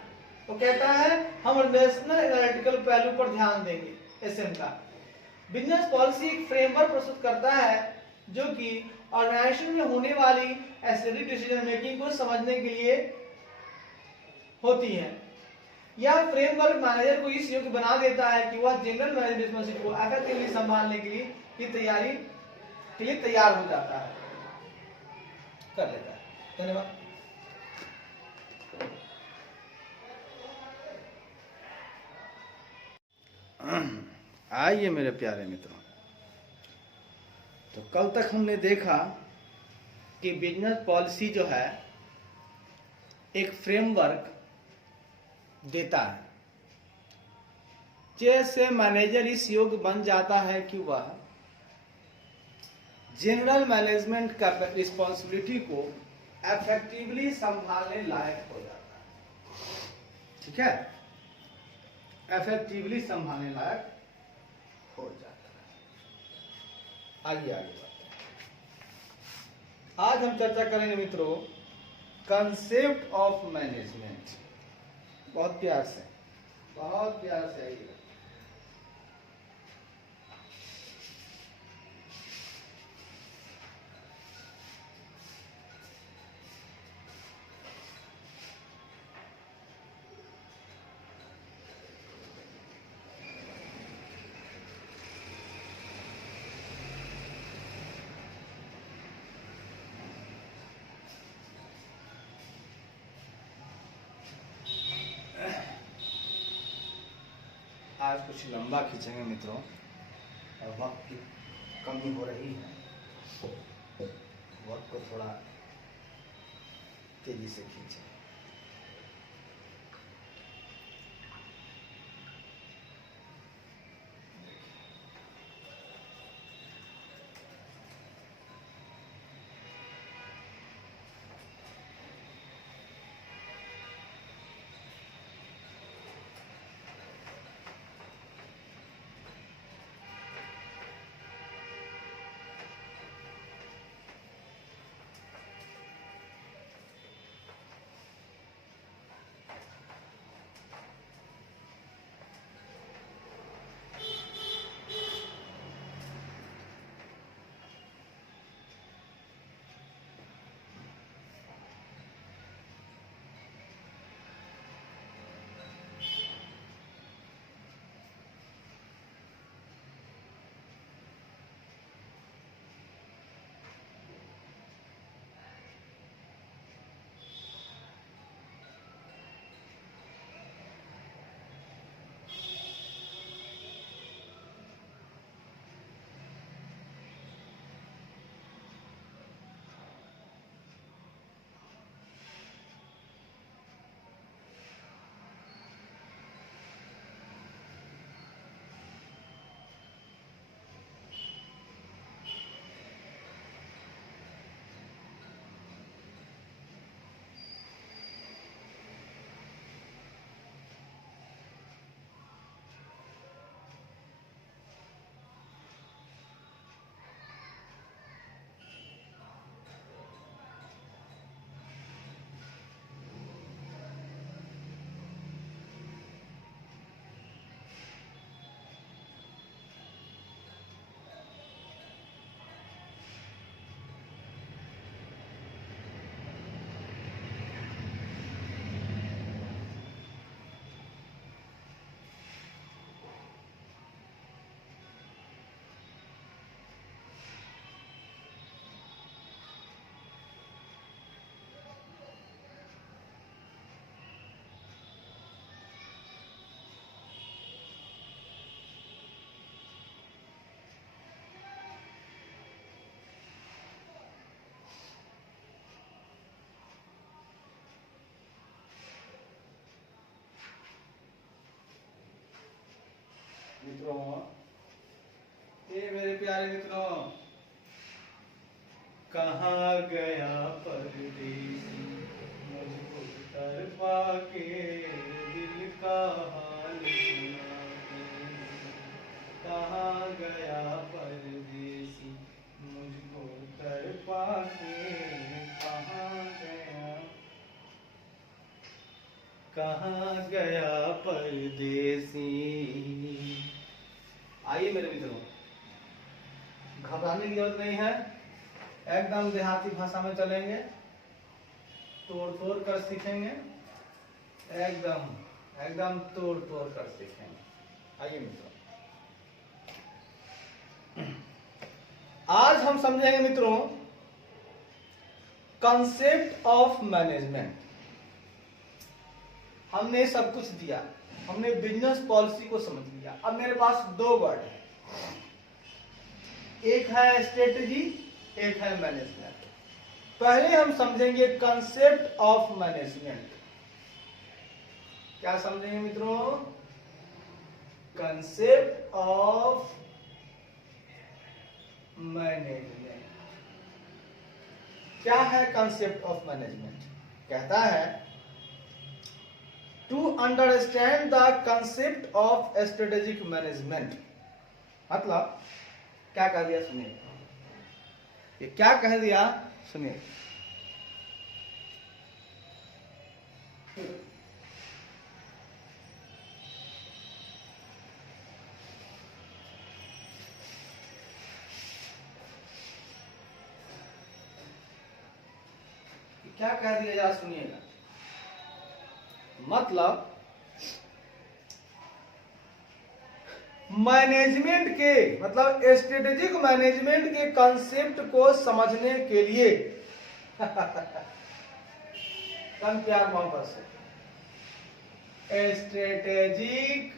तो कहता है हम रेशनल एनालिटिकल पहलू पर ध्यान देंगे। एसएम का बिजनेस पॉलिसी एक फ्रेमवर्क प्रस्तुत करता है जो कि ऑर्गेनाइजेशन में होने वाली स्ट्रेटेजिक डिसीजन मेकिंग को समझने के लिए होती है। यह फ्रेमवर्क मैनेजर को इस योग्य बना देता है कि वह जनरल मैनेजमेंट रिस्पांसिबिलिटी को इफेक्टिवली संभालने के लिए की तैयारी के लिए तैयार हो जाता है, कर लेता है। धन्यवाद। आइए मेरे प्यारे मित्रों, तो कल तक हमने देखा कि बिजनेस पॉलिसी जो है एक फ्रेमवर्क देता है जैसे मैनेजर इस योग्य बन जाता है कि वह जनरल मैनेजमेंट का रिस्पॉन्सिबिलिटी को इफेक्टिवली संभालने लायक हो जाता है। ठीक है, इफेक्टिवली संभालने लायक हो जाता है। आगे आगे बढ़ते हैं। आज हम चर्चा करेंगे मित्रों कंसेप्ट ऑफ मैनेजमेंट। बहुत प्यार से आइएगा। आज कुछ लंबा खींचेंगे मित्रों, और वक्त की कमी हो रही है, वक्त को थोड़ा तेजी से खींचें। मित्रों, ये मेरे प्यारे मित्रों, कहाँ गया परदेसी मुझको तरफा के दिल का हाल सुना के। कहाँ गया परदेसी मुझको तरफा के, कहाँ गया परदेसी। आइए मेरे मित्रों, घबराने की जरूरत नहीं है, एकदम देहाती भाषा में चलेंगे, तोड़ तोड़ कर सीखेंगे, एकदम एकदम तोड़ तोड़ कर सीखेंगे। आइए मित्रों, आज हम समझेंगे मित्रों कंसेप्ट ऑफ मैनेजमेंट। हमने सब कुछ दिया, हमने बिजनेस पॉलिसी को समझ लिया। अब मेरे पास दो वर्ड है, एक है स्ट्रेटेजी, एक है मैनेजमेंट। पहले हम समझेंगे कंसेप्ट ऑफ मैनेजमेंट। क्या समझेंगे मित्रों? Concept of management. क्या है कंसेप्ट ऑफ मैनेजमेंट? कहता है to understand the concept of strategic management. मतलब क्या कह दिया सुनिए, ये क्या कह दिया सुनिए। क्या कह दिया जरा सुनिएगा। मतलब मैनेजमेंट के, मतलब स्ट्रेटेजिक मैनेजमेंट के कंसेप्ट को समझने के लिए कम प्यार मोहब्बत से, स्ट्रेटेजिक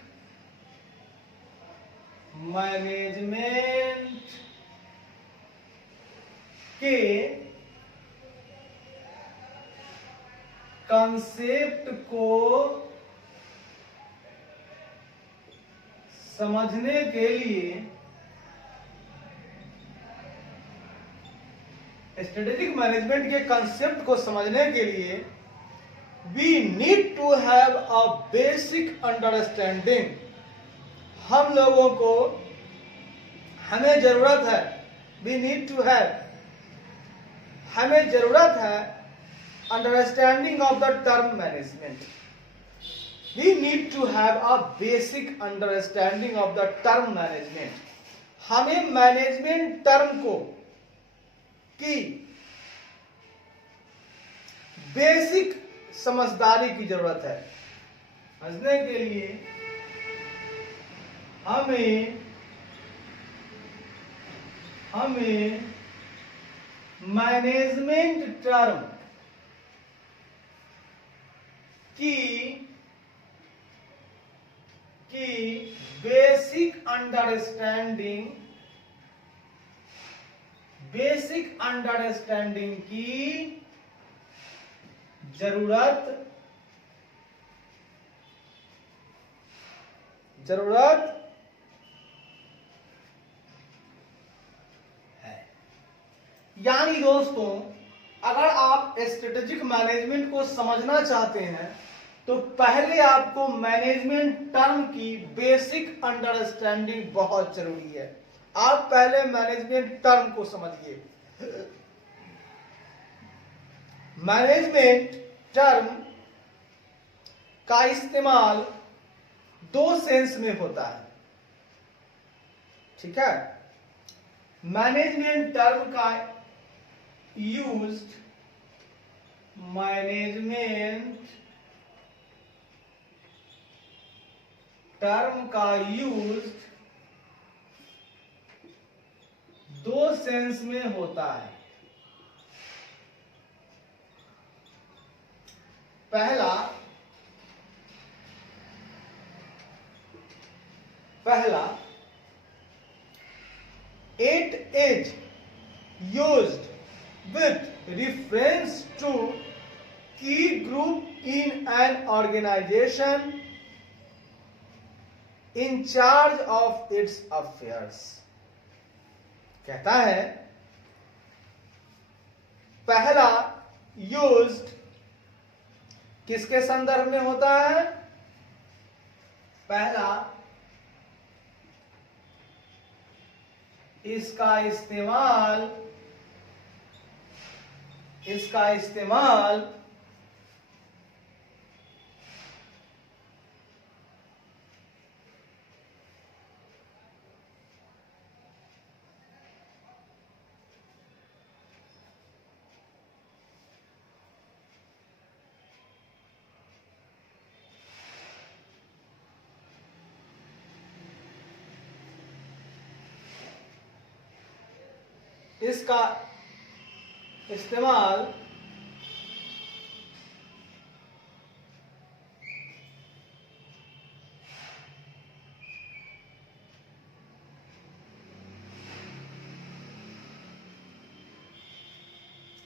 मैनेजमेंट के कंसेप्ट को समझने के लिए, स्ट्रेटेजिक मैनेजमेंट के कंसेप्ट को समझने के लिए we need to have a basic understanding. हम लोगों को, हमें जरूरत है, वी नीड टू हैव, हमें जरूरत है understanding of the term management. We need to have a basic understanding of the term management. हमें मैनेजमेंट टर्म को की बेसिक समझदारी की जरूरत है। समझने के लिए हमें मैनेजमेंट टर्म की बेसिक अंडरस्टैंडिंग की जरूरत है। यानी दोस्तों, अगर आप स्ट्रेटेजिक मैनेजमेंट को समझना चाहते हैं तो पहले आपको मैनेजमेंट टर्म की बेसिक अंडरस्टैंडिंग बहुत जरूरी है। आप पहले मैनेजमेंट टर्म को समझिए। मैनेजमेंट टर्म का इस्तेमाल दो सेंस में होता है, ठीक है। मैनेजमेंट टर्म का यूज, मैनेजमेंट टर्म का यूज दो सेंस में होता है। पहला it is used with reference to key group in an organization in charge of its affairs. कहता है पहला यूज्ड किसके संदर्भ में होता है? पहला इसका इस्तेमाल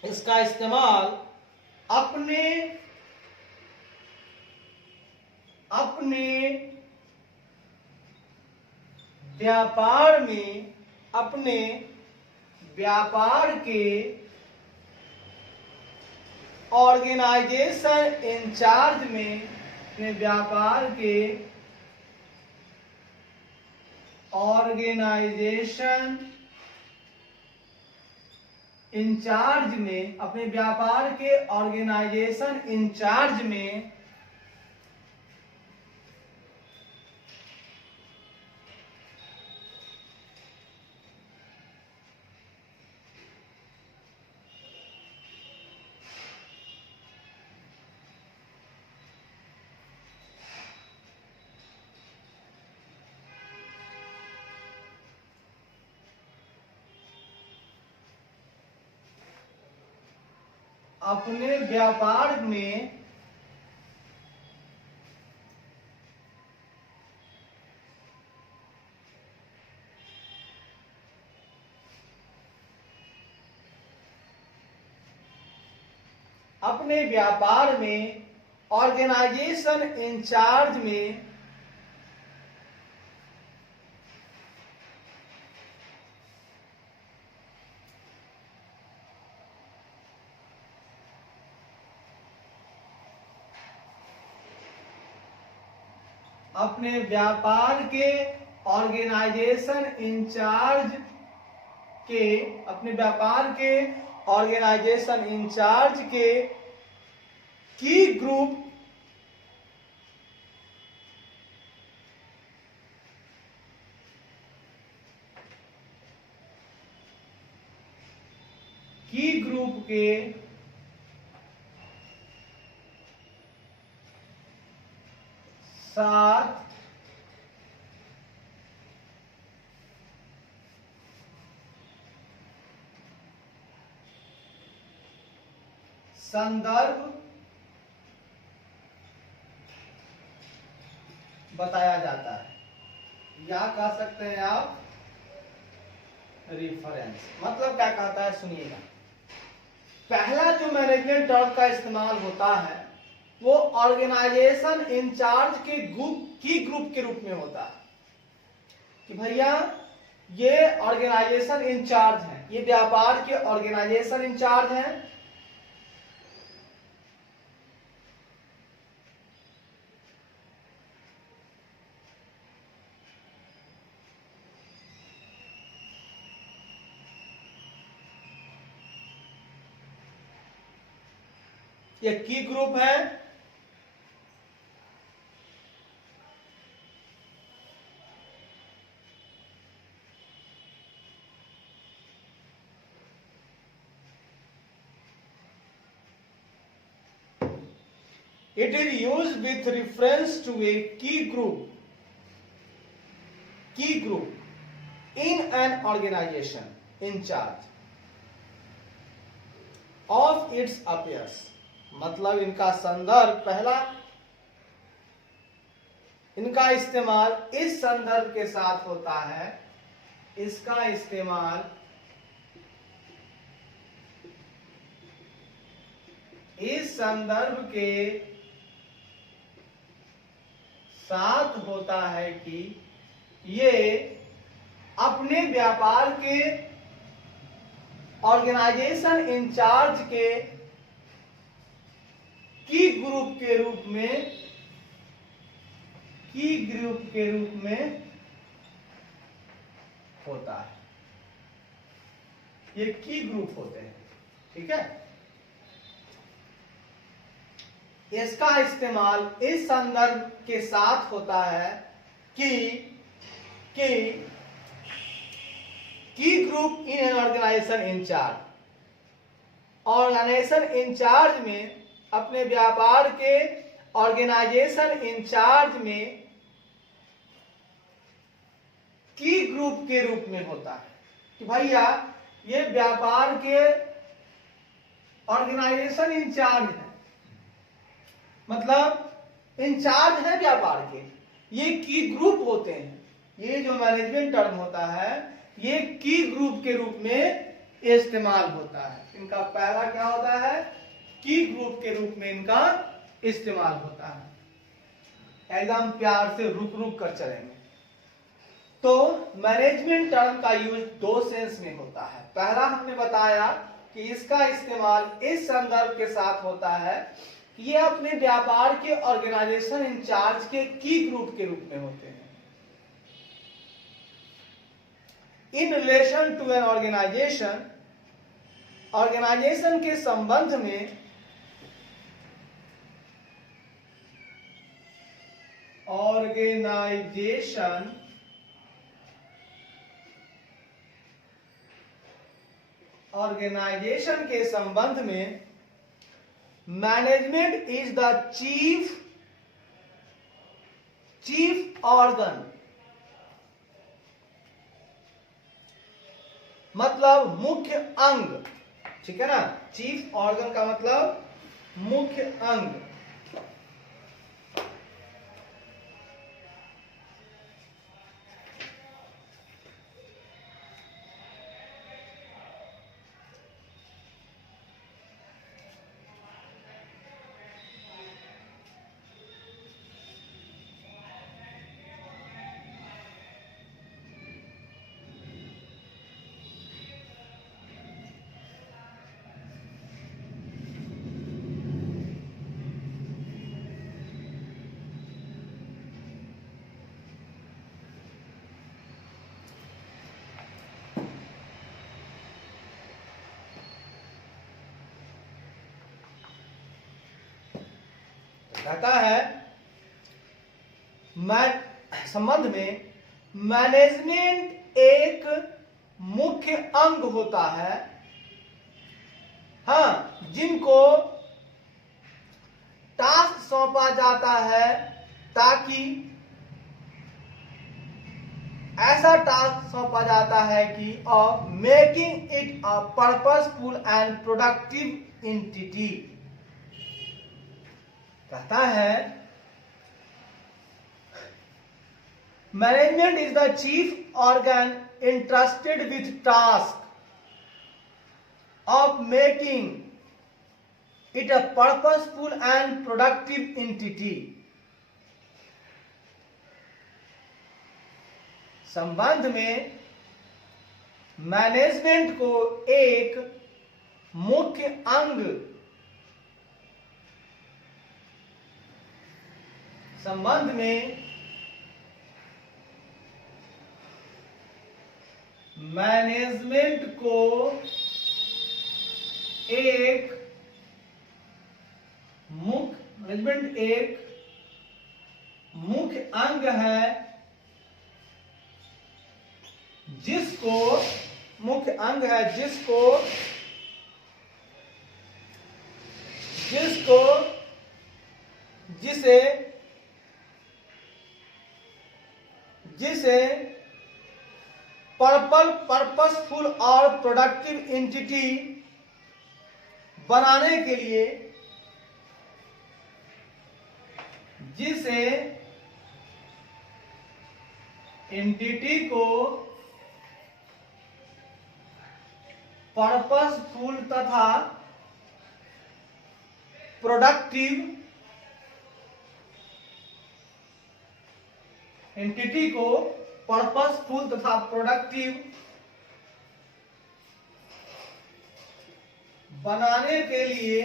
इसका इस्तेमाल अपने व्यापार के ऑर्गेनाइजेशन इंचार्ज में, अपने व्यापार के ऑर्गेनाइजेशन इंचार्ज में, अपने व्यापार के ऑर्गेनाइजेशन इंचार्ज में अपने व्यापार में ऑर्गेनाइजेशन इंचार्ज में अपने व्यापार के ऑर्गेनाइजेशन इंचार्ज के अपने व्यापार के ऑर्गेनाइजेशन इंचार्ज के की ग्रुप के साथ संदर्भ बताया जाता है, या कह सकते हैं आप रिफरेंस। मतलब क्या कहता है सुनिएगा, पहला जो मैनेजमेंट टर्म का इस्तेमाल होता है वो ऑर्गेनाइजेशन इंचार्ज के ग्रुप के रूप में होता है कि भैया ये ऑर्गेनाइजेशन इंचार्ज है, ये व्यापार के ऑर्गेनाइजेशन इंचार्ज हैं, ये की ग्रुप है। It is used with reference to a key group in an organization in charge of its affairs। मतलब इनका संदर्भ, पहला इनका इस्तेमाल इस संदर्भ के साथ होता है, इसका इस्तेमाल इस संदर्भ के साथ होता है कि ये अपने व्यापार के ऑर्गेनाइजेशन इंचार्ज के की ग्रुप के रूप में होता है। ये की ग्रुप होते हैं, ठीक है। इसका इस्तेमाल इस संदर्भ के साथ होता है कि key group in an organization in charge, organization in charge में, अपने व्यापार के ऑर्गेनाइजेशन इंचार्ज में की ग्रुप के रूप में होता है कि भैया ये व्यापार के ऑर्गेनाइजेशन इंचार्ज है, मतलब इंचार्ज है व्यापार के, ये की ग्रुप होते हैं। ये जो मैनेजमेंट टर्म होता है ये की ग्रुप के रूप में इस्तेमाल होता है। इनका पहला क्या होता है, की ग्रुप के रूप में इनका इस्तेमाल होता है। एकदम प्यार से रुक रुक कर चलेंगे। तो मैनेजमेंट टर्म का यूज दो सेंस में होता है। पहला हमने बताया कि इसका इस्तेमाल इस संदर्भ के साथ होता है कि ये अपने व्यापार के ऑर्गेनाइजेशन इंचार्ज के की ग्रुप के रूप में होते हैं। In relation to an organization, organization के संबंध में ऑर्गेनाइजेशन के संबंध में management is the chief organ, मतलब मुख्य अंग, ठीक है ना। चीफ ऑर्गन का मतलब मुख्य अंग। कहता है संबंध में मैनेजमेंट एक मुख्य अंग होता है, हाँ, जिनको टास्क सौंपा जाता है ताकि ऐसा टास्क सौंपा जाता है कि of making it a purposeful and productive entity. कहता है management is the chief organ entrusted with task of making it a purposeful and productive entity। संबंध में मैनेजमेंट को एक मुख्य अंग, संबंध में मैनेजमेंट को एक मुख्य अंग है जिसे पर्पसफुल और प्रोडक्टिव एंटिटी बनाने के लिए, जिसे एंटिटी को पर्पसफुल तथा प्रोडक्टिव एंटिटी को पर्पसफुल तथा प्रोडक्टिव बनाने के लिए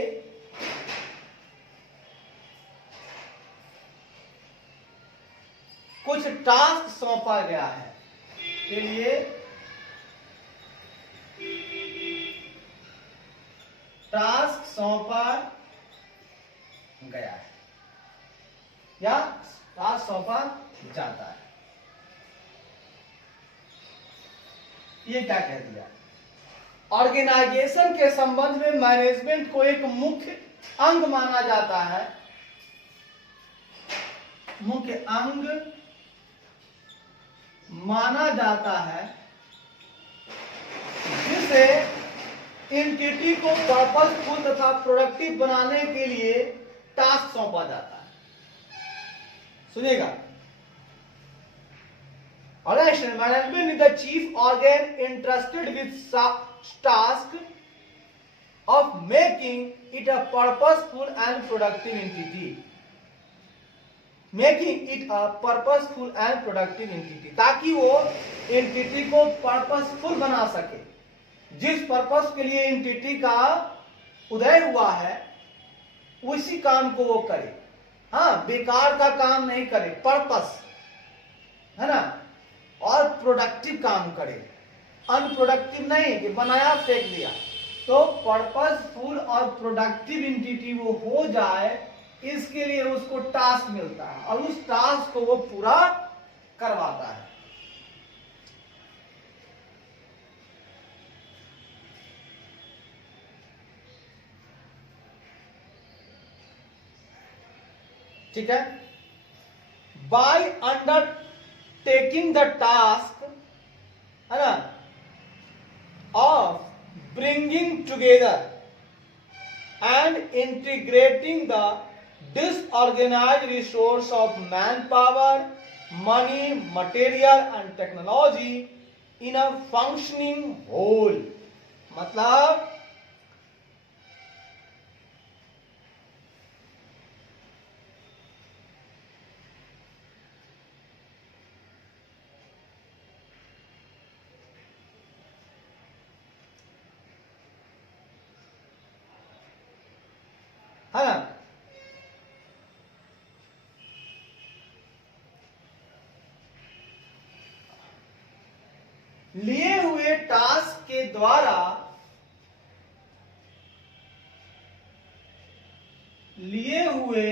कुछ टास्क सौंपा गया है, के लिए टास्क सौंपा गया है या टास्क सौंपा जाता है। ये क्या कह दिया? ऑर्गेनाइजेशन के संबंध में मैनेजमेंट को एक मुख्य अंग माना जाता है, मुख्य अंग माना जाता है, जिसे एंटिटी को पर्पसफुल तथा प्रोडक्टिव बनाने के लिए टास्क सौंपा जाता है। सुनिएगा, Organization management is the chief organ entrusted with task of making it a purposeful and productive entity. Making it a purposeful and productive entity, ताकि वो एंटिटी को पर्पसफुल बना सके। जिस पर्पस के लिए एंटिटी का उदय हुआ है उसी काम को वो करे। हाँ, बेकार का काम नहीं करे, पर्पस है ना, और प्रोडक्टिव काम करे, अनप्रोडक्टिव नहीं कि बनाया फेंक दिया। तो पर्पसफुल और प्रोडक्टिव एंटिटी वो हो जाए, इसके लिए उसको टास्क मिलता है और उस टास्क को वो पूरा करवाता है। ठीक है, by under taking the task है ना of bringing together and integrating the disorganized resource of manpower, money, material and technology in a functioning whole। मतलब है ना, लिए हुए टास्क के द्वारा लिए हुए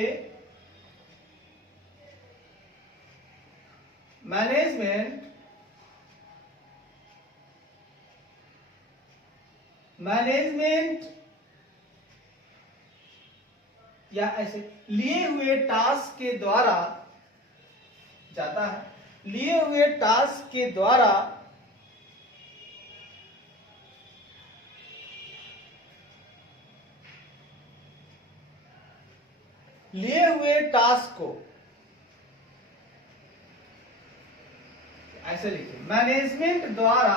मैनेजमेंट या ऐसे लिए हुए टास्क के द्वारा जाता है, लिए हुए टास्क के द्वारा लिए हुए टास्क को ऐसे लिखिए, मैनेजमेंट द्वारा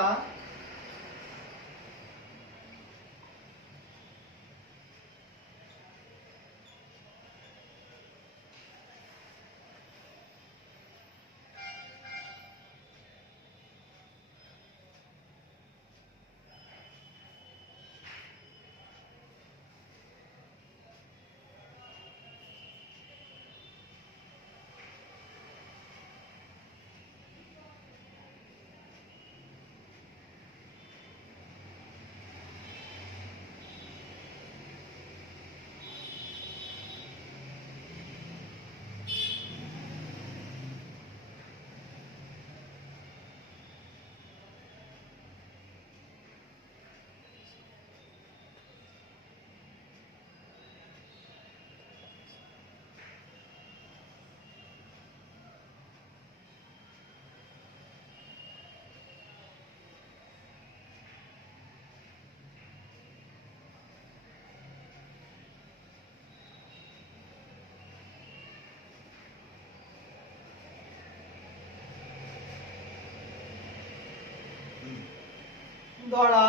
द्वारा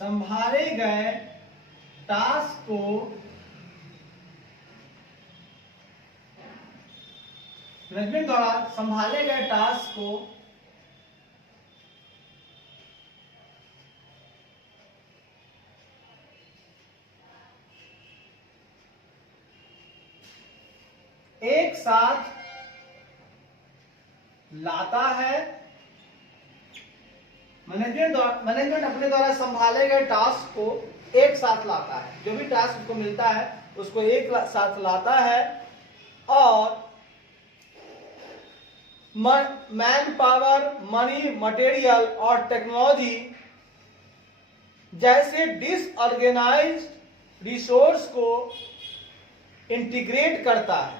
संभाले गए टास्क को मैनेजमेंट द्वारा संभाले गए टास्क को एक साथ लाता है। मैनेजमेंट अपने द्वारा संभाले गए टास्क को एक साथ लाता है, जो भी टास्क उसको मिलता है उसको एक साथ लाता है और मैन पावर, मनी, मटेरियल और टेक्नोलॉजी जैसे डिसऑर्गेनाइज्ड रिसोर्स को इंटीग्रेट करता है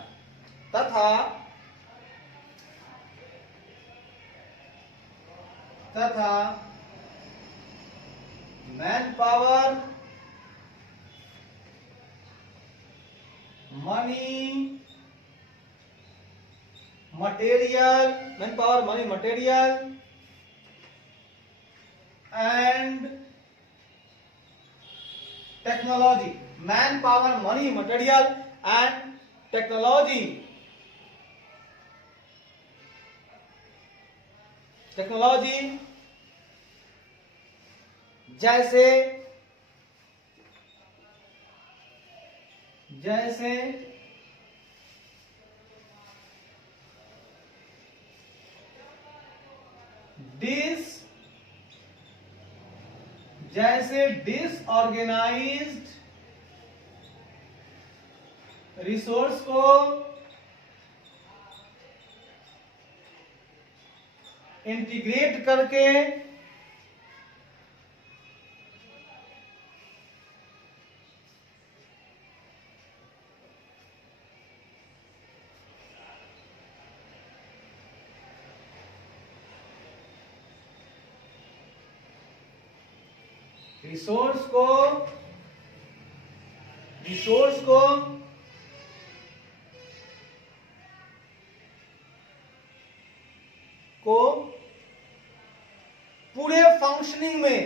तथा man power, money, material and technology, man power, money, material and technology जैसे डिसऑर्गेनाइज्ड रिसोर्स को इंटीग्रेट करके रिसोर्स को पूरे फंक्शनिंग में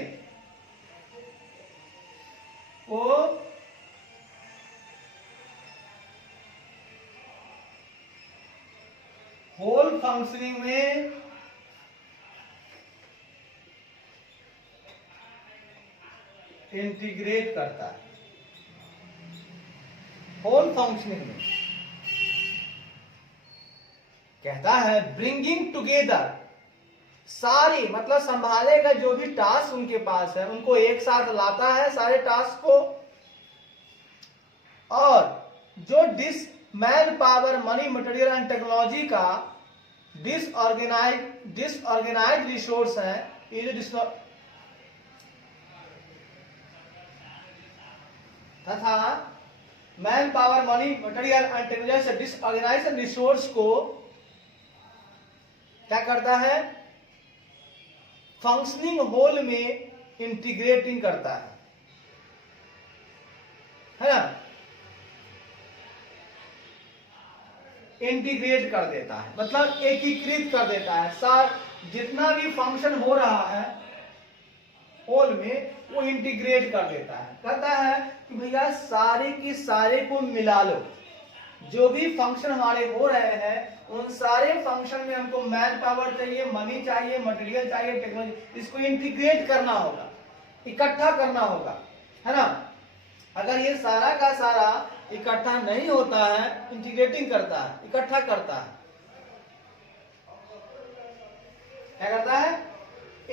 होल फंक्शनिंग में इंटीग्रेट करता है। होल फंक्शनिंग में कहता है ब्रिंगिंग टुगेदर सारी, मतलब संभालेगा जो भी टास्क उनके पास है उनको एक साथ लाता है सारे टास्क को, और जो man power, money, material and technology का डिसऑर्गेनाइज्ड रिसोर्स है, ये जो तथा man power, money, material and technology से डिसऑर्गेनाइज्ड रिसोर्स को क्या करता है, फंक्शनिंग होल में इंटीग्रेटिंग करता है ना, इंटीग्रेट कर देता है, मतलब एकीकृत कर देता है। जितना भी फंक्शन हो रहा है होल में वो इंटीग्रेट कर देता है। कहता है कि भैया सारे की सारे को मिला लो, जो भी फंक्शन हमारे हो रहे हैं उन सारे फंक्शन में हमको मैन पावर चाहिए, मनी चाहिए, मटेरियल चाहिए, टेक्नोलॉजी, इसको इंटीग्रेट करना होगा, इकट्ठा करना होगा, है ना। अगर ये सारा का सारा इकट्ठा नहीं होता है, इंटीग्रेटिंग करता है, इकट्ठा करता है, क्या करता है,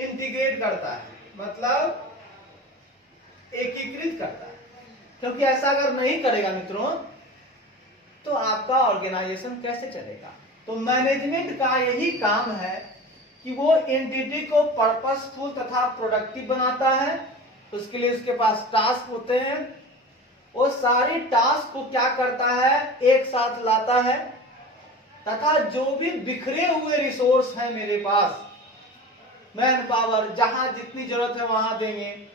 इंटीग्रेट करता है, मतलब एकीकृत करता है। क्योंकि ऐसा अगर नहीं करेगा मित्रों तो आपका ऑर्गेनाइजेशन कैसे चलेगा। तो मैनेजमेंट का यही काम है कि वो एंटिटी को पर्पसफुल तथा प्रोडक्टिव बनाता है। उसके लिए उसके पास टास्क होते हैं, वो सारे टास्क को क्या करता है, एक साथ लाता है, तथा जो भी बिखरे हुए रिसोर्स हैं मेरे पास, मैन पावर जहां जितनी जरूरत है वहां देंगे,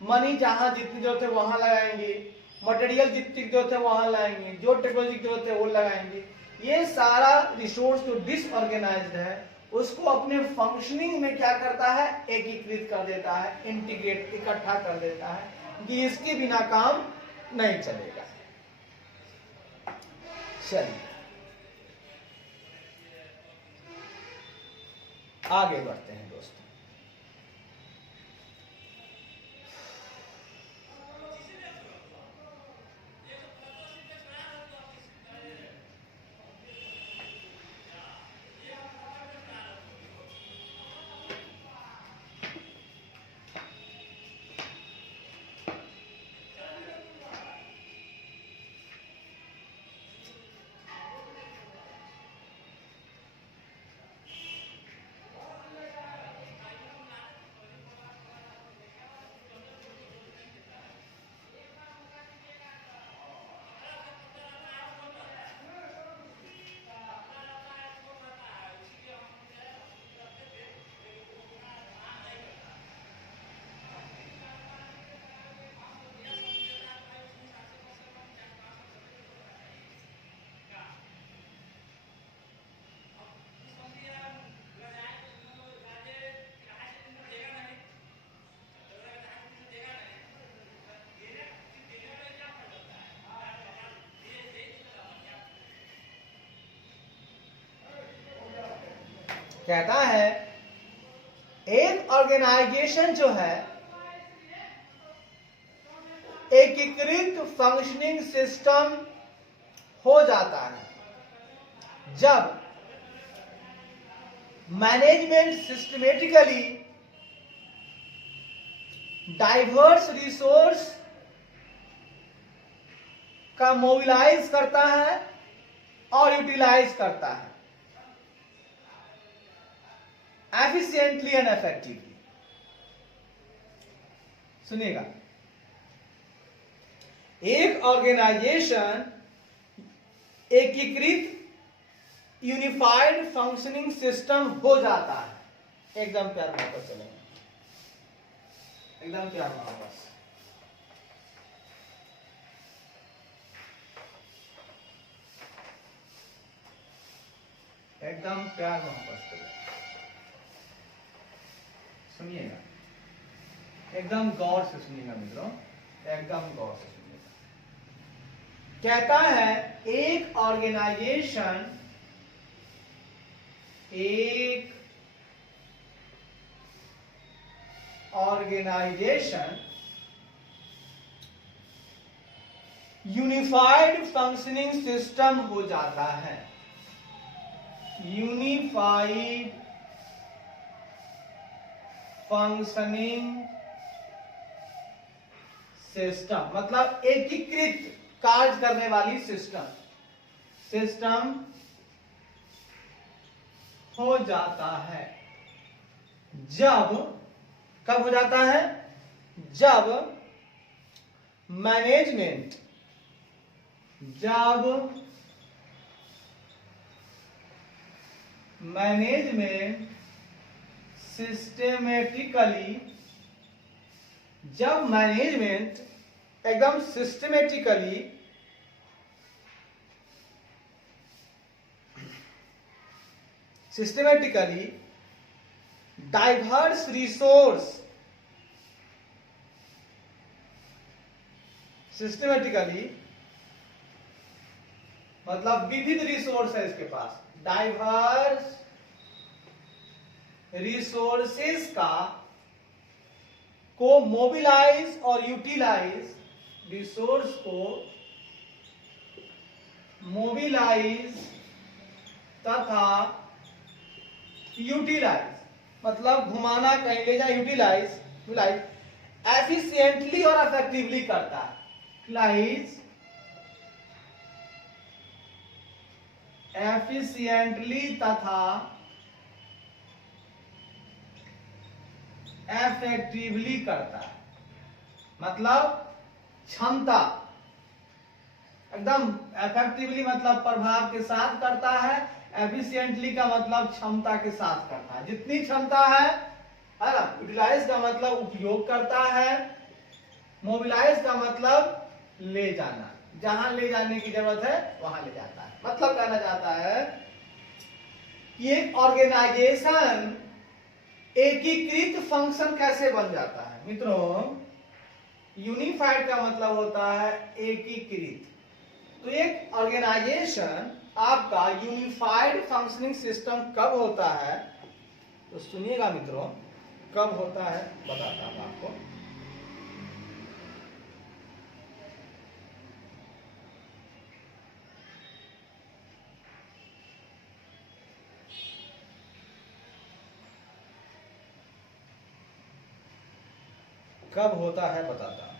मनी जहां जितनी जरूरत है वहां लगाएंगे, मटेरियल जितनी जरूरत है वहां लाएंगे, जो टेक्नोलॉजी की जरूरत है वो लगाएंगे। ये सारा रिसोर्स जो डिसऑर्गेनाइज्ड है उसको अपने फंक्शनिंग में क्या करता है, एकीकृत कर देता है, इंटीग्रेट, इकट्ठा कर देता है कि इसके बिना काम नहीं चलेगा। चलिए आगे बढ़ते हैं दोस्तों। कहता है एक ऑर्गेनाइजेशन जो है एकीकृत फंक्शनिंग सिस्टम हो जाता है जब मैनेजमेंट सिस्टमेटिकली डाइवर्स रिसोर्स का मोबिलाइज करता है और यूटिलाइज करता है एफिशिएंटली एंड इफेक्टिवली। सुनिएगा, एक ऑर्गेनाइजेशन एकीकृत यूनिफाइड फंक्शनिंग सिस्टम हो जाता है। एकदम प्यार वापस चलेंगे, एकदम प्यार वापस। एकदम प्यार वापस चलेंगे। सुनिएगा, एकदम गौर से सुनिएगा मित्रों, एकदम गौर से सुनिएगा। कहता है एक ऑर्गेनाइजेशन यूनिफाइड फंक्शनिंग सिस्टम हो जाता है। यूनिफाइड फंक्शनिंग सिस्टम मतलब एकीकृत कार्य करने वाली सिस्टम हो जाता है जब, कब हो जाता है, जब मैनेजमेंट सिस्टेमेटिकली, जब मैनेजमेंट एकदम सिस्टेमेटिकली डाइवर्स रिसोर्स, सिस्टेमेटिकली मतलब विविध रिसोर्स है इसके पास, डाइवर्स रिसोर्सेस को मोबिलाइज और यूटिलाइज, रिसोर्स को मोबिलाइज तथा यूटिलाइज मतलब घुमाना, कहीं ले जाए, यूटिलाइज एफिशिएंटली और इफेक्टिवली करता है। यूटिलाइज एफिशिएंटली तथा इफेक्टिवली करता है, मतलब क्षमता, एकदम इफेक्टिवली मतलब प्रभाव के साथ करता है, एफिशिएंटली का मतलब क्षमता के साथ करता है। जितनी क्षमता है ना, यूटिलाइज का मतलब उपयोग करता है, मोबिलाइज का मतलब ले जाना, जहां ले जाने की जरूरत है वहां ले जाता है। मतलब कहना चाहता है कि एक ऑर्गेनाइजेशन एकीकृत फंक्शन कैसे बन जाता है। मित्रों, यूनिफाइड का मतलब होता है एकीकृत। तो एक ऑर्गेनाइजेशन आपका यूनिफाइड फंक्शनिंग सिस्टम कब होता है, तो सुनिएगा मित्रों, कब होता है बताता हूं आपको। कब होता है बताता हूं।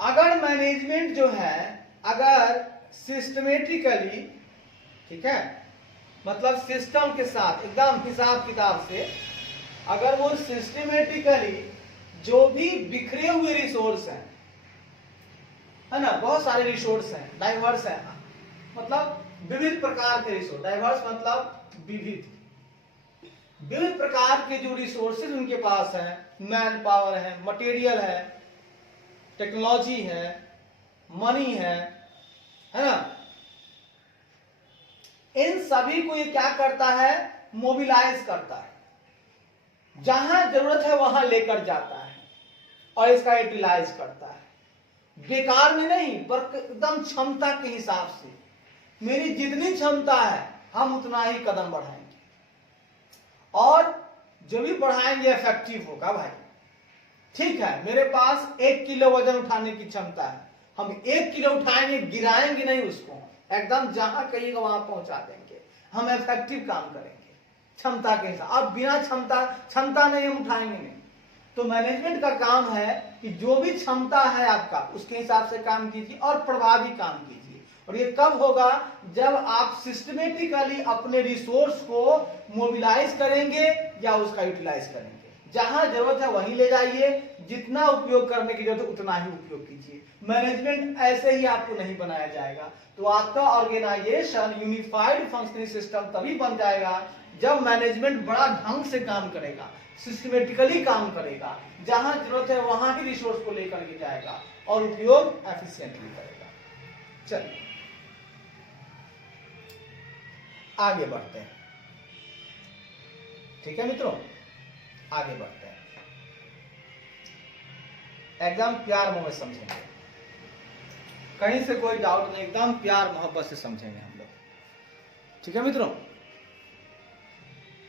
अगर मैनेजमेंट जो है, अगर सिस्टमेटिकली, ठीक है, मतलब सिस्टम के साथ एकदम हिसाब किताब से, अगर वो सिस्टमेटिकली जो भी बिखरे हुए रिसोर्स हैं, है ना, बहुत सारे रिसोर्स हैं, डाइवर्स हैं, मतलब विविध प्रकार के रिसोर्स, डाइवर्स मतलब विविध, विविध प्रकार के जो रिसोर्सेज उनके पास है, मैन पावर है, मटेरियल है, टेक्नोलॉजी है, मनी है ना, इन सभी को ये क्या करता है, मोबिलाइज करता है, जहां जरूरत है वहां लेकर जाता है और इसका यूटिलाइज करता है, बेकार में नहीं पर एकदम क्षमता के हिसाब से। मेरी जितनी क्षमता है हम उतना ही कदम बढ़ाएंगे, और जो भी बढ़ाएंगे इफेक्टिव होगा भाई। ठीक है, मेरे पास 1 किलो वजन उठाने की क्षमता है, हम 1 किलो उठाएंगे, गिराएंगे नहीं उसको, एकदम जहां कहिएगा वहां पहुंचा देंगे, हम इफेक्टिव काम करेंगे क्षमता के हिसाब। अब बिना क्षमता नहीं हम उठाएंगे नहीं। तो मैनेजमेंट का काम है कि जो भी क्षमता है आपका उसके हिसाब से काम कीजिए और प्रभावी काम कीजिए। और ये कब होगा, जब आप सिस्टमेटिकली अपने रिसोर्स को मोबिलाइज करेंगे या उसका यूटिलाइज करेंगे। जहां जरूरत है वहीं ले जाइए, जितना उपयोग करने की जरूरत है उतना ही उपयोग कीजिए। मैनेजमेंट ऐसे ही आपको नहीं बनाया जाएगा। तो आपका ऑर्गेनाइजेशन यूनिफाइड फंक्शनिंग सिस्टम तभी बन जाएगा जब मैनेजमेंट बड़ा ढंग से काम करेगा, सिस्टमेटिकली काम करेगा, जहां जरूरत है वहां ही रिसोर्स को लेकर के जाएगा और उपयोग एफिशिएंटली करेगा। चलिए आगे बढ़ते हैं। ठीक है मित्रों, आगे बढ़ते हैं, एकदम प्यार मोहब्बत समझेंगे, कहीं से कोई डाउट नहीं, एकदम प्यार मोहब्बत से समझेंगे हम लोग। ठीक है मित्रों,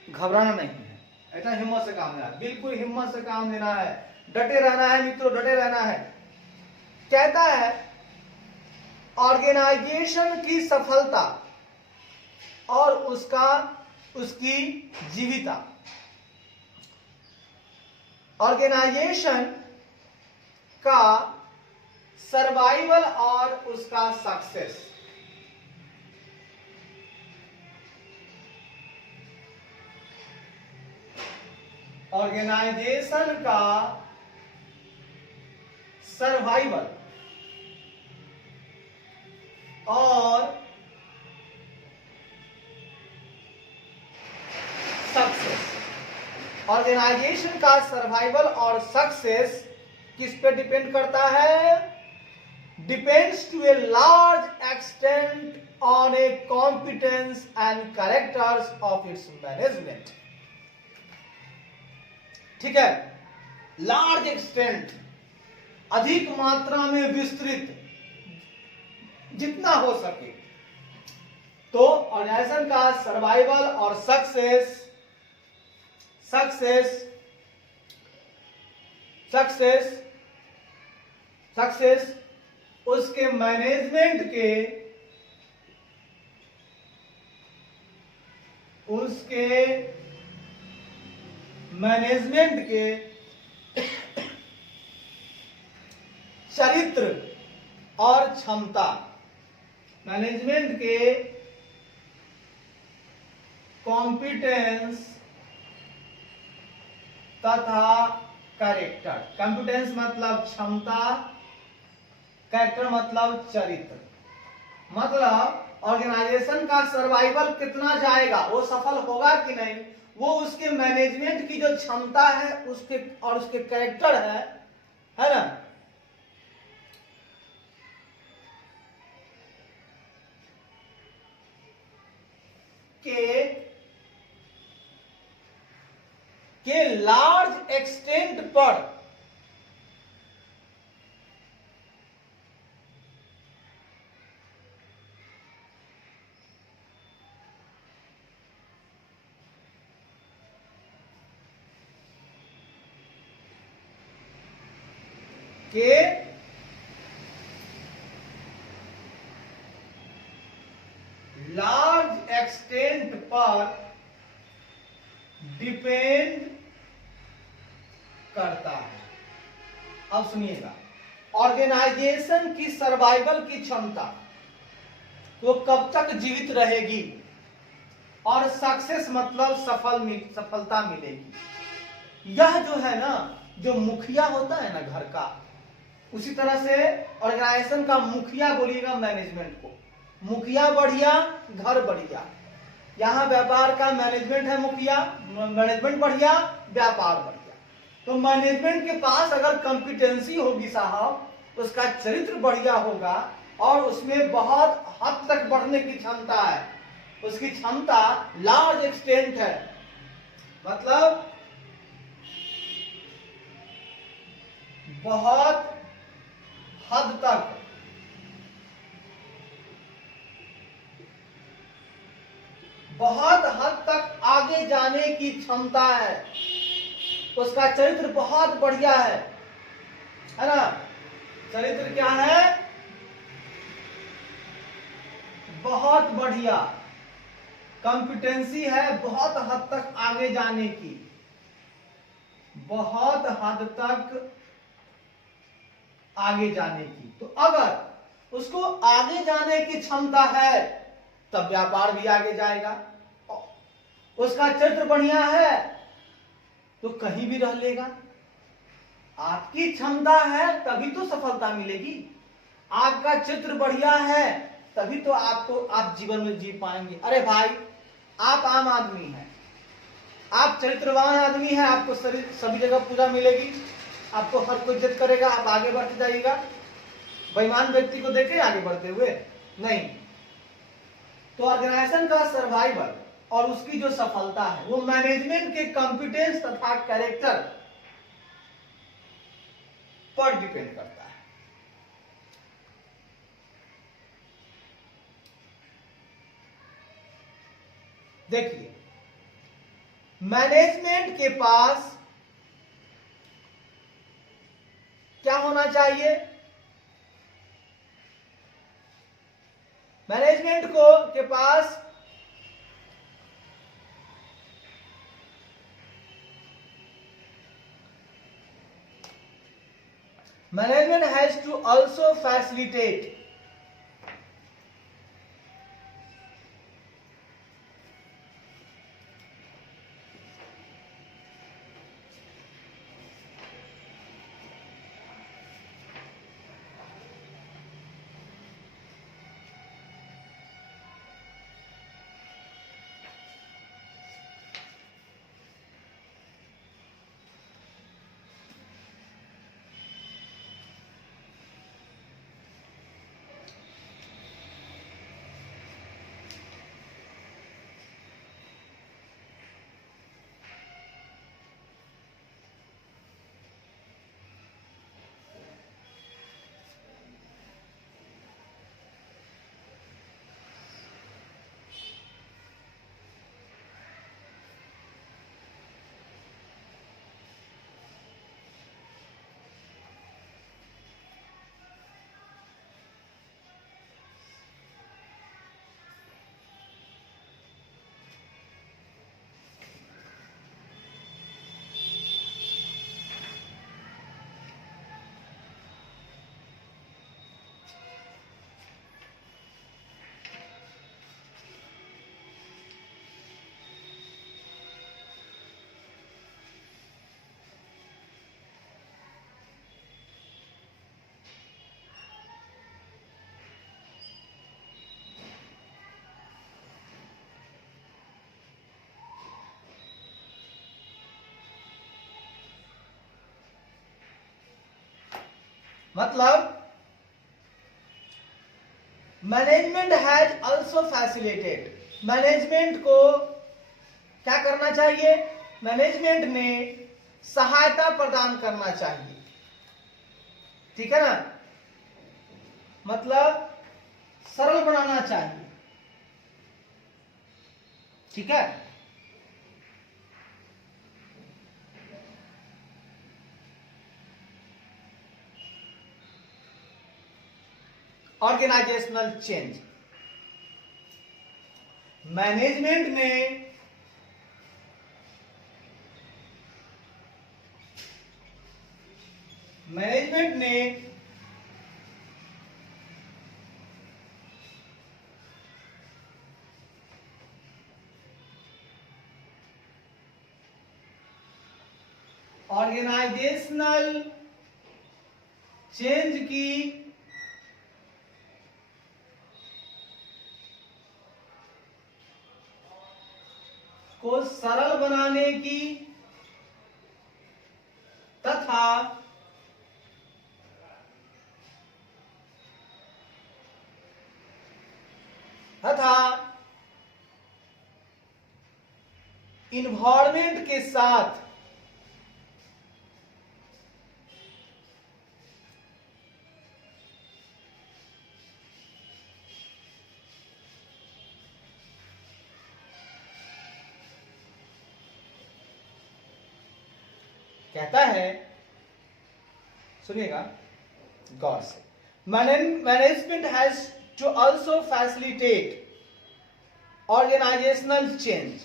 घबराना नहीं है, ऐसा हिम्मत से काम लेना है, बिल्कुल हिम्मत से काम लेना है, डटे रहना है मित्रों, डटे रहना है। कहता है ऑर्गेनाइजेशन की सफलता और उसकी जीविता, ऑर्गेनाइजेशन का सर्वाइवल और उसका सक्सेस, ऑर्गेनाइजेशन का सर्वाइवल और सक्सेस, ऑर्गेनाइजेशन का सर्वाइवल और सक्सेस किस पे डिपेंड करता है, depends to a large extent on a competence and characters of its management. ठीक है, लार्ज एक्सटेंट, अधिक मात्रा में विस्तृत, जितना हो सके। तो ऑर्गेनाइजेशन का सर्वाइवल और सक्सेस उसके मैनेजमेंट के चरित्र और क्षमता, मैनेजमेंट के कॉम्पिटेंस तथा कैरेक्टर, कॉम्पिटेंस मतलब क्षमता, कैरेक्टर मतलब चरित्र, मतलब ऑर्गेनाइजेशन का सर्वाइवल कितना जाएगा, वो सफल होगा कि नहीं, वो उसके मैनेजमेंट की जो क्षमता है उसके और उसके कैरेक्टर है ना। के लार्ज एक्सटेंट पर के लार्ज एक्सटेंट पर डिपेंड करता है। अब सुनिएगा, ऑर्गेनाइजेशन की सर्वाइवल की क्षमता वो कब तक जीवित रहेगी और सक्सेस मतलब सफलता मिलेगी। यह जो है ना, जो मुखिया होता है ना घर का, उसी तरह से ऑर्गेनाइजेशन का मुखिया बोलिएगा मैनेजमेंट को। मुखिया बढ़िया, घर बढ़िया। यहां व्यापार का मैनेजमेंट है मुखिया, मैनेजमेंट बढ़िया, व्यापार बढ़िया। तो मैनेजमेंट के पास अगर कॉम्पिटेंसी होगी साहब, उसका चरित्र बढ़िया होगा और उसमें बहुत हद तक बढ़ने की क्षमता है, उसकी क्षमता लार्ज एक्सटेंट है, मतलब बहुत हद तक आगे जाने की क्षमता है, उसका चरित्र बहुत बढ़िया है ना। चरित्र क्या है? बहुत बढ़िया। कॉम्पिटेंसी है बहुत हद तक आगे जाने की, बहुत हद तक आगे जाने की। तो अगर उसको आगे जाने की क्षमता है तब व्यापार भी आगे जाएगा। उसका चरित्र बढ़िया है तो कहीं भी रह लेगा। आपकी क्षमता है तभी तो सफलता मिलेगी। आपका चित्र बढ़िया है तभी तो आप जीवन में जी पाएंगे। अरे भाई, आप आम आदमी हैं, आप चरित्रवान आदमी हैं, आपको सभी जगह पूजा मिलेगी, आपको हर कोई इज्जत करेगा, आप आगे बढ़ते जाइएगा। बेईमान व्यक्ति को देखे आगे बढ़ते हुए? नहीं। तो ऑर्गेनाइजेशन का सर्वाइवल और उसकी जो सफलता है वो मैनेजमेंट के कॉम्पिटेंस तथा कैरेक्टर पर डिपेंड करता है। देखिए, मैनेजमेंट के पास क्या होना चाहिए? मैनेजमेंट के पास management has to also facilitate मतलब management has also facilitated. Management को क्या करना चाहिए? मैनेजमेंट ने सहायता प्रदान करना चाहिए। ठीक है ना, मतलब सरल बनाना चाहिए। ठीक है, ऑर्गेनाइजेशनल चेंज, मैनेजमेंट ने ऑर्गेनाइजेशनल चेंज की को सरल बनाने की तथा इन्वायरमेंट के साथ कहता है, सुनिएगा गौर से, management has to also facilitate organizational change,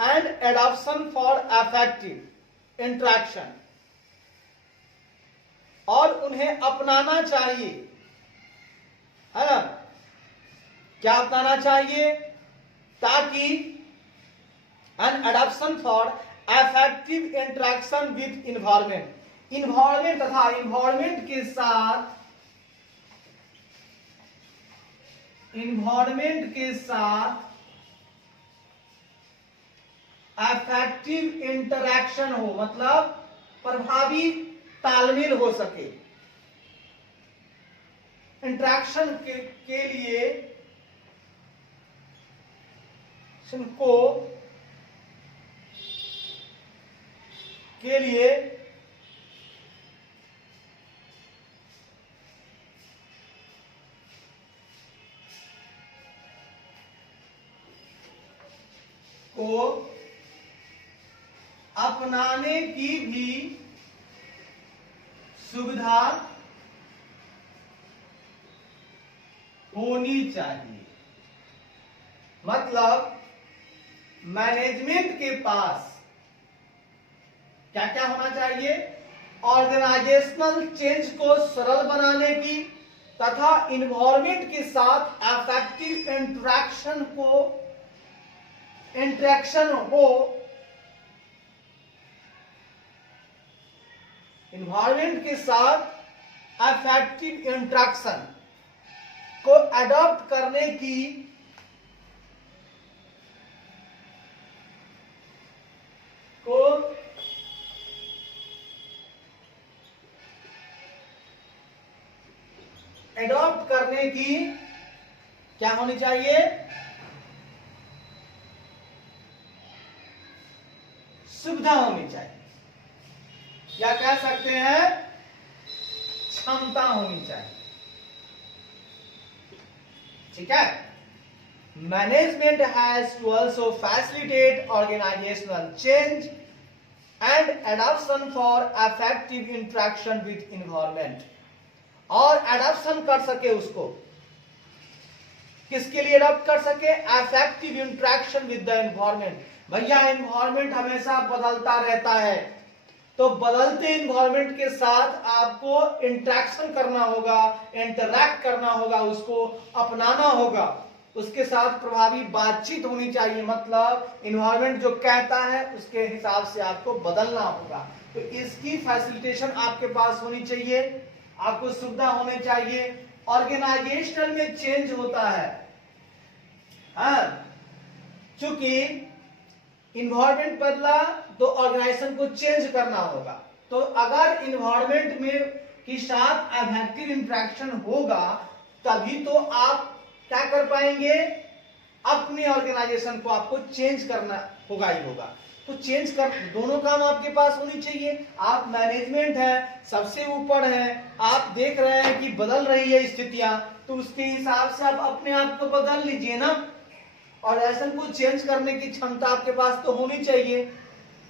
and adoption for effective interaction, और उन्हें अपनाना चाहिए, है ना, क्या अपनाना चाहिए, ताकि an adoption for effective interaction with environment तथा इन्वायरमेंट के साथ इफेक्टिव इंटरेक्शन हो, मतलब प्रभावी तालमेल हो सके। इंटरेक्शन के लिए को अपनाने की भी सुविधा होनी चाहिए। मतलब मैनेजमेंट के पास क्या क्या होना चाहिए, ऑर्गेनाइजेशनल चेंज को सरल बनाने की तथा इन्वायरमेंट के साथ इफेक्टिव इंटरेक्शन हो, इन्वायरमेंट के साथ इफेक्टिव इंटरेक्शन को अडॉप्ट करने की क्या होनी चाहिए, सुविधा होनी चाहिए, या कह सकते हैं क्षमता होनी चाहिए। ठीक है, management has to also facilitate organizational change and adoption for effective interaction with environment, और एडॉप्शन कर सके उसको, किसके लिए एडॉप्ट कर सके, effective interaction with the environment. भैया एनवायरमेंट हमेशा बदलता रहता है, तो बदलते एनवायरमेंट के साथ आपको इंटरेक्शन करना होगा, इंटरैक्ट करना होगा, उसको अपनाना होगा, उसके साथ प्रभावी बातचीत होनी चाहिए। मतलब एनवायरमेंट जो कहता है उसके हिसाब से आपको बदलना होगा। तो इसकी फैसिलिटेशन आपके पास होनी चाहिए, आपको सुविधा होनी चाहिए। ऑर्गेनाइजेशनल में चेंज होता है, हाँ, चूंकि इन्वायरमेंट बदला तो ऑर्गेनाइजेशन को चेंज करना होगा। तो अगर इन्वायरमेंट में के साथ इफेक्टिव इंटरेक्शन होगा तभी तो आप क्या कर पाएंगे, अपनी ऑर्गेनाइजेशन को आपको चेंज करना होगा ही होगा। तो चेंज कर, दोनों काम आपके पास होनी चाहिए। आप मैनेजमेंट है, सबसे ऊपर है, आप देख रहे हैं कि बदल रही है स्थितियां, तो उसके हिसाब से आप अपने आप को बदल लीजिए ना। ऑर्गेनाइजेशन को चेंज करने की क्षमता आपके पास तो होनी चाहिए।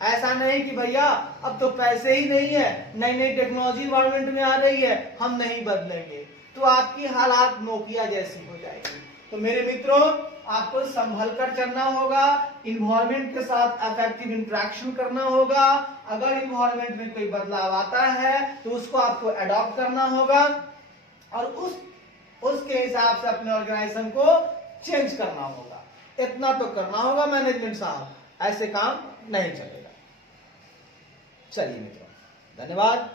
ऐसा नहीं कि भैया अब तो पैसे ही नहीं है, नई नई टेक्नोलॉजी इन्वायरमेंट में आ रही है, हम नहीं बदलेंगे, तो आपकी हालात नोकिया जैसी हो जाएगी। तो मेरे मित्रों, आपको संभल कर चलना होगा, इन्वायरमेंट के साथ इफेक्टिव इंटरेक्शन करना होगा। अगर इन्वायरमेंट में कोई बदलाव आता है तो उसको आपको अडॉप्ट करना होगा और उसके हिसाब से अपने ऑर्गेनाइजेशन को चेंज करना होगा। इतना तो करना होगा मैनेजमेंट साहब, ऐसे काम नहीं चलेगा। चलिए मित्रों, धन्यवाद।